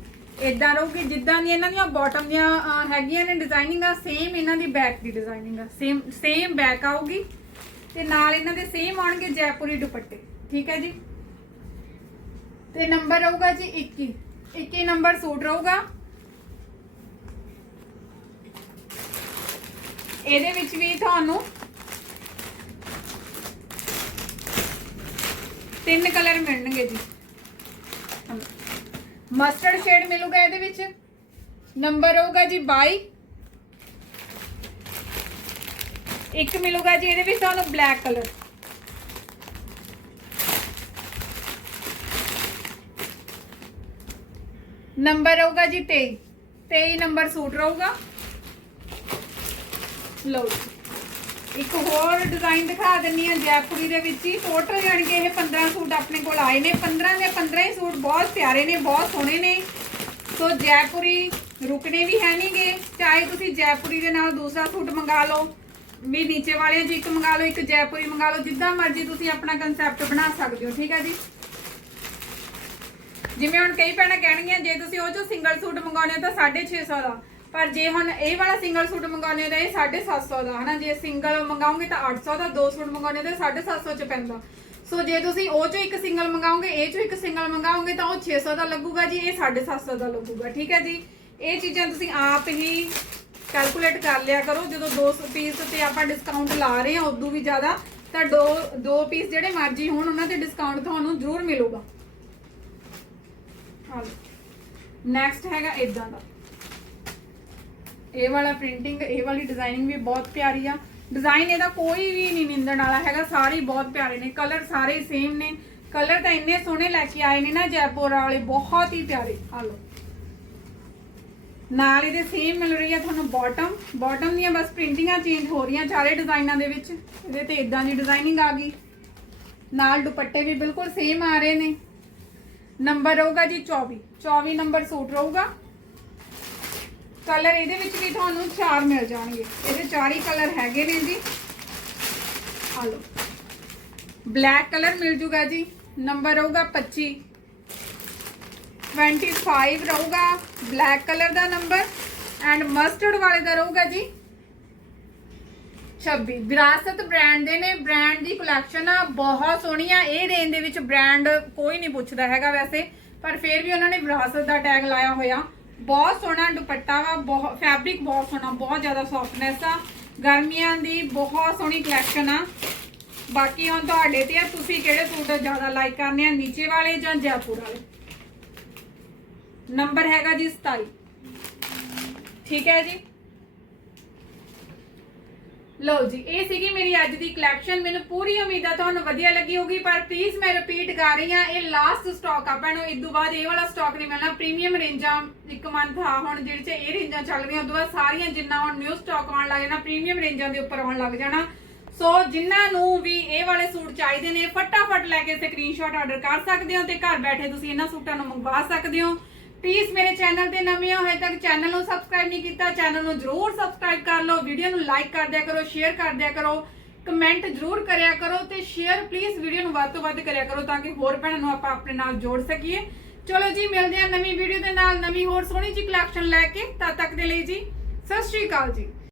ਇਦਾਂ ਰਹੂਗੀ ਜਿੱਦਾਂ ਦੀ ਇਹਨਾਂ ਦੀਆਂ ਬਾਟਮ ਦੀਆਂ ਹੈਗੀਆਂ ਨੇ ਡਿਜ਼ਾਈਨਿੰਗ ਆ ਸੇਮ ਇਹਨਾਂ ਦੀ ਬੈਕ ਦੀ ਡਿਜ਼ਾਈਨਿੰਗ ਆ ਸੇਮ ਸੇਮ ਬੈਕ ਆਊਗੀ ਤੇ ਨਾਲ ਇਹਨਾਂ ਦੇ ਸੇਮ ਆਉਣਗੇ ਜੈਪੁਰੀ ਦੁਪੱਟੇ, ਠੀਕ ਹੈ ਜੀ? ਤੇ ਨੰਬਰ ਰਹੂਗਾ ਜੀ 21 21 ਨੰਬਰ ਸੂਟ ਰਹੂਗਾ। ਇਹਦੇ ਵਿੱਚ ਵੀ ਤੁਹਾਨੂੰ ਤਿੰਨ ਕਲਰ ਮਿਲਣਗੇ ਜੀ। ਮਸਟਰਡ ਸ਼ੇਡ ਮਿਲੂਗਾ ਇਹਦੇ ਵਿੱਚ। ਨੰਬਰ ਹੋਊਗਾ ਜੀ 22 ਇੱਕ ਮਿਲੂਗਾ ਜੀ ਇਹਦੇ ਵਿੱਚ ਤੁਹਾਨੂੰ ਬਲੈਕ ਕਲਰ ਨੰਬਰ ਹੋਊਗਾ ਜੀ 23 23 ਨੰਬਰ ਸੂਟ ਰਹੂਗਾ। ਲਓ ਜੀ। ਇੱਕ ਹੋਰ ਡਿਜ਼ਾਈਨ ਦਿਖਾ ਦਿੰਨੀ ਆ ਜੈਪੁਰੀ ਦੇ ਵਿੱਚ ਹੀ। ਟੋਟਲ ਜਾਣੀ ਕਿ ਇਹ 15 ਸੂਟ ਆਪਣੇ ਕੋਲ ਆਏ ਨੇ। 15 ਦੇ 15 ਹੀ ਸੂਟ ਬਹੁਤ ਪਿਆਰੇ ਨੇ, ਬਹੁਤ ਸੋਹਣੇ ਨੇ। ਸੋ ਜੈਪੁਰੀ ਰੁਕਣੇ ਵੀ ਹੈ ਨਹੀਂਗੇ ਚਾਹੇ ਤੁਸੀਂ ਜੈਪੁਰੀ ਦੇ ਨਾਲ ਦੂਸਰਾ ਸੂਟ ਮੰਗਾ ਲਓ, ਵੀ ਨੀਚੇ ਵਾਲਿਆਂ 'ਚ ਇੱਕ ਮੰਗਾ ਲਓ, ਇੱਕ ਜੈਪੁਰੀ ਮੰਗਾ ਲਓ, ਜਿੱਦਾਂ ਮਰਜ਼ੀ ਤੁਸੀਂ ਆਪਣਾ ਕਨਸੈਪਟ ਬਣਾ ਸਕਦੇ ਹੋ, ਠੀਕ ਹੈ ਜੀ? ਜਿਵੇਂ ਹੁਣ ਕਈ ਭੈਣਾਂ ਕਹਿਣਗੀਆਂ, ਜੇ ਤੁਸੀਂ ਉਹ ਚੋਂ ਸਿੰਗਲ ਸੂਟ ਮੰਗਾਉਣੇ ਹੋ ਤਾਂ 650 ਦਾ। ਪਰ ਜੇ ਹੁਣ ਇਹ ਵਾਲਾ ਸਿੰਗਲ ਸੂਟ ਮੰਗਾਉਣੇ ਹੋ ਤਾਂ ਇਹ 750 ਦਾ, ਹਨਾ? ਜੇ ਸਿੰਗਲ ਮੰਗਾਓਗੇ ਤਾਂ 800 ਦਾ, ਦੋ ਸੂਟ ਮੰਗਾਉਣੇ ਤਾਂ 750 ਚ ਪੈਂਦਾ। ਸੋ ਜੇ ਤੁਸੀਂ ਉਹ ਚੋਂ ਇੱਕ ਸਿੰਗਲ ਮੰਗਾਓਗੇ ਇਹ ਚੋਂ ਇੱਕ ਸਿੰਗਲ ਮੰਗਾਓਗੇ ਤਾਂ ਉਹ 600 ਦਾ ਲੱਗੂਗਾ ਜੀ, ਇਹ 750 ਦਾ ਲੱਗੂਗਾ, ਠੀਕ ਹੈ ਜੀ? ਇਹ ਚੀਜ਼ਾਂ ਤੁਸੀਂ ਆਪ ਹੀ ਕੈਲਕੂਲੇਟ ਕਰ ਲਿਆ ਕਰੋ। ਜਦੋਂ 200 ਪੀਸ ਤੇ ਆਪਾਂ ਡਿਸਕਾਊਂਟ ਲਾ ਰਹੇ ਹਾਂ, ਉਦੋਂ ਵੀ ਜ਼ਿਆਦਾ, ਤਾਂ ਦੋ ਦੋ ਪੀਸ ਜਿਹੜੇ ਮਰਜ਼ੀ ਹੋਣ, ਉਹਨਾਂ ਤੇ ਡਿਸਕਾਊਂਟ ਤੁਹਾਨੂੰ ਜ਼ਰੂਰ ਮਿਲੂਗਾ। ਨੈਕਸਟ ਹੈਗਾ ਇਦਾਂ ਦਾ। ਇਹ ਵਾਲਾ ਪ੍ਰਿੰਟਿੰਗ ਇਹ ਵਾਲੀ ਡਿਜ਼ਾਈਨਿੰਗ ਵੀ ਬਹੁਤ ਪਿਆਰੀ ਆ। ਡਿਜ਼ਾਈਨ ਇਹਦਾ ਕੋਈ ਵੀ ਨਹੀਂ ਨਿੰਦਣ ਵਾਲਾ ਹੈਗਾ, ਸਾਰੇ ਬਹੁਤ ਪਿਆਰੇ ਨੇ। ਕਲਰ ਸਾਰੇ ਸੇਮ ਨੇ। ਕਲਰ ਤਾਂ ਇੰਨੇ ਸੋਹਣੇ ਲੈ ਕੇ ਆਏ ਨੇ ਨਾ ਜੈਪੁਰ ਵਾਲੇ, ਬਹੁਤ ਹੀ ਪਿਆਰੇ। ਆ ਲਓ। ਨਾਲ ਇਹਦੇ ਸੇਮ ਮਿਲ ਰਹੀ ਹੈ ਤੁਹਾਨੂੰ ਬਾਟਮ ਬਾਟਮ ਦੀਆਂ ਬਸ ਪ੍ਰਿੰਟਿੰਗਾਂ ਚੇਂਜ ਹੋ ਰਹੀਆਂ ਸਾਰੇ ਡਿਜ਼ਾਈਨਾਂ ਦੇ ਵਿੱਚ। ਇਹਦੇ ਤੇ ਇਦਾਂ ਦੀ ਡਿਜ਼ਾਈਨਿੰਗ ਆ ਗਈ। ਨਾਲ ਦੁਪੱਟੇ ਵੀ ਬਿਲਕੁਲ ਸੇਮ ਆ ਰਹੇ ਨੇ। ਨੰਬਰ ਰਹੂਗਾ ਜੀ 24 24 ਨੰਬਰ ਸੂਟ ਰਹੂਗਾ। ਕਲਰ ਇਹਦੇ ਵਿੱਚ ਵੀ ਤੁਹਾਨੂੰ ਚਾਰ ਮਿਲ ਜਾਣਗੇ। ਇਹਦੇ ਚਾਰ ਹੀ ਕਲਰ ਹੈਗੇ ਨੇ ਜੀ। ਆ ਲਓ। ਬਲੈਕ ਕਲਰ ਮਿਲ ਜੂਗਾ ਜੀ। ਨੰਬਰ ਰਹੂਗਾ 25 25 ਰਹੂਗਾ। ਬਲੈਕ ਕਲਰ ਦਾ ਨੰਬਰ ਐਂਡ ਮਸਟਰਡ ਵਾਲੇ ਦਾ ਰਹੂਗਾ ਜੀ। 26 ਵਿਰਾਸਤ ਬ੍ਰਾਂਡ ਦੇ ਨੇ। ਬ੍ਰਾਂਡ ਦੀ ਕਲੈਕਸ਼ਨ ਆ। ਬਹੁਤ ਸੋਹਣੀ ਆ। ਇਹ ਰੇਂਜ ਦੇ ਵਿੱਚ ਬ੍ਰਾਂਡ ਕੋਈ ਨਹੀਂ ਪੁੱਛਦਾ ਹੈਗਾ ਵੈਸੇ। ਪਰ ਫਿਰ ਵੀ ਉਹਨਾਂ ਨੇ ਵਿਰਾਸਤ ਦਾ ਟੈਗ ਲਾਇਆ ਹੋਇਆ। ਬਹੁਤ ਸੋਹਣਾ ਦੁਪੱਟਾ ਵਾ, ਬਹੁਤ ਫੈਬਰਿਕ ਬਹੁਤ ਸੋਹਣਾ, ਬਹੁਤ ਜ਼ਿਆਦਾ ਸੌਫਟਨੈਸ ਆ। ਗਰਮੀਆਂ ਦੀ ਬਹੁਤ ਸੋਹਣੀ ਕਲੈਕਸ਼ਨ ਆ। ਬਾਕੀ ਹੁਣ ਤੁਹਾਡੇ ਤੇ ਆ, ਤੁਸੀਂ ਕਿਹੜੇ ਸੂਟ ਜ਼ਿਆਦਾ ਲਾਈਕ ਕਰਨੇ ਆ, ਨੀਚੇ ਵਾਲੇ ਜਾਂ ਜੈਪੁਰ ਵਾਲੇ? ਨੰਬਰ ਹੈਗਾ ਜੀ 27 ਠੀਕ ਹੈ ਜੀ? ਲਓ ਜੀ, ਇਹ ਸੀਗੀ ਮੇਰੀ ਅੱਜ ਦੀ ਕਲੈਕਸ਼ਨ ਮੈਨੂੰ ਪੂਰੀ ਉਮੀਦ ਆ, ਤੁਹਾਨੂੰ ਵਧੀਆ ਲੱਗੀ ਹੋਗੀ ਪਰ ਪਲੀਜ਼ ਮੈਂ ਰਿਪੀਟ ਕਰ ਰਹੀ ਹਾਂ, ਇਹ ਲਾਸਟ ਸਟਾਕ ਆ ਭੈਣੋ, ਇਸ ਤੋਂ ਬਾਅਦ ਇਹ ਵਾਲਾ ਸਟਾਕ ਨਹੀਂ ਮਿਲਣਾ। ਪ੍ਰੀਮੀਅਮ ਰੇਂਜਾਂ ਇੱਕ ਮੰਥ ਆ ਹੁਣ ਜਿਹੜੇ ਚ ਇਹ ਰੇਂਜਾਂ ਚੱਲ ਰਹੀਆਂ, ਉਸ ਤੋਂ ਬਾਅਦ ਸਾਰੀਆਂ ਜਿੰਨਾ ਹੁਣ ਨਿਊ ਸਟਾਕ ਆਉਣ ਲੱਗ ਜਾਣਾ ਪ੍ਰੀਮੀਅਮ ਰੇਂਜਾਂ ਦੇ ਉੱਪਰ ਆਉਣ ਲੱਗ ਜਾਣਾ। ਸੋ ਜਿਨ੍ਹਾਂ ਨੂੰ ਵੀ ਇਹ ਵਾਲੇ ਸੂਟ ਚਾਹੀਦੇ ਨੇ, ਫਟਾਫਟ ਲੈ ਕੇ ਸਕਰੀਨਸ਼ਾਟ ਆਰਡਰ ਕਰ ਸਕਦੇ ਹੋ ਤੇ ਘਰ ਬੈਠੇ ਤੁਸੀਂ ਇਹਨਾਂ ਸੂਟਾਂ ਨੂੰ ਮੰਗਵਾ ਸਕਦੇ ਹੋ। ਪਲੀਜ਼ ਮੇਰੇ ਚੈਨਲ ਤੇ ਨਵੇਂ ਹੋ ਹਜੇ ਤੱਕ ਚੈਨਲ ਨੂੰ ਸਬਸਕ੍ਰਾਈਬ ਨਹੀਂ ਕੀਤਾ, ਚੈਨਲ ਨੂੰ ਜਰੂਰ ਸਬਸਕ੍ਰਾਈਬ ਕਰ ਲਓ, ਵੀਡੀਓ ਨੂੰ ਲਾਈਕ ਕਰ ਦਿਆ ਕਰੋ, ਸ਼ੇਅਰ ਕਰ ਦਿਆ ਕਰੋ, ਕਮੈਂਟ ਜਰੂਰ ਕਰਿਆ ਕਰੋ ਤੇ ਸ਼ੇਅਰ ਪਲੀਜ਼ ਵੀਡੀਓ ਨੂੰ ਵੱਧ ਤੋਂ ਵੱਧ ਕਰਿਆ ਕਰੋ ਤਾਂ ਕਿ ਹੋਰ ਭੈਣਾਂ ਨੂੰ ਆਪਾਂ ਆਪਣੇ ਨਾਲ ਜੋੜ ਸਕੀਏ। ਚਲੋ ਜੀ, ਮਿਲਦੇ ਹਾਂ ਨਵੀਂ ਵੀਡੀਓ ਦੇ ਨਾਲ, ਨਵੀਂ ਹੋਰ ਸੋਹਣੀ ਜੀ ਕਲੈਕਸ਼ਨ ਲੈ ਕੇ ਤਦ ਤੱਕ ਦੇ ਲਈ ਜੀ, ਸਤਿ ਸ਼੍ਰੀ ਅਕਾਲ ਜੀ।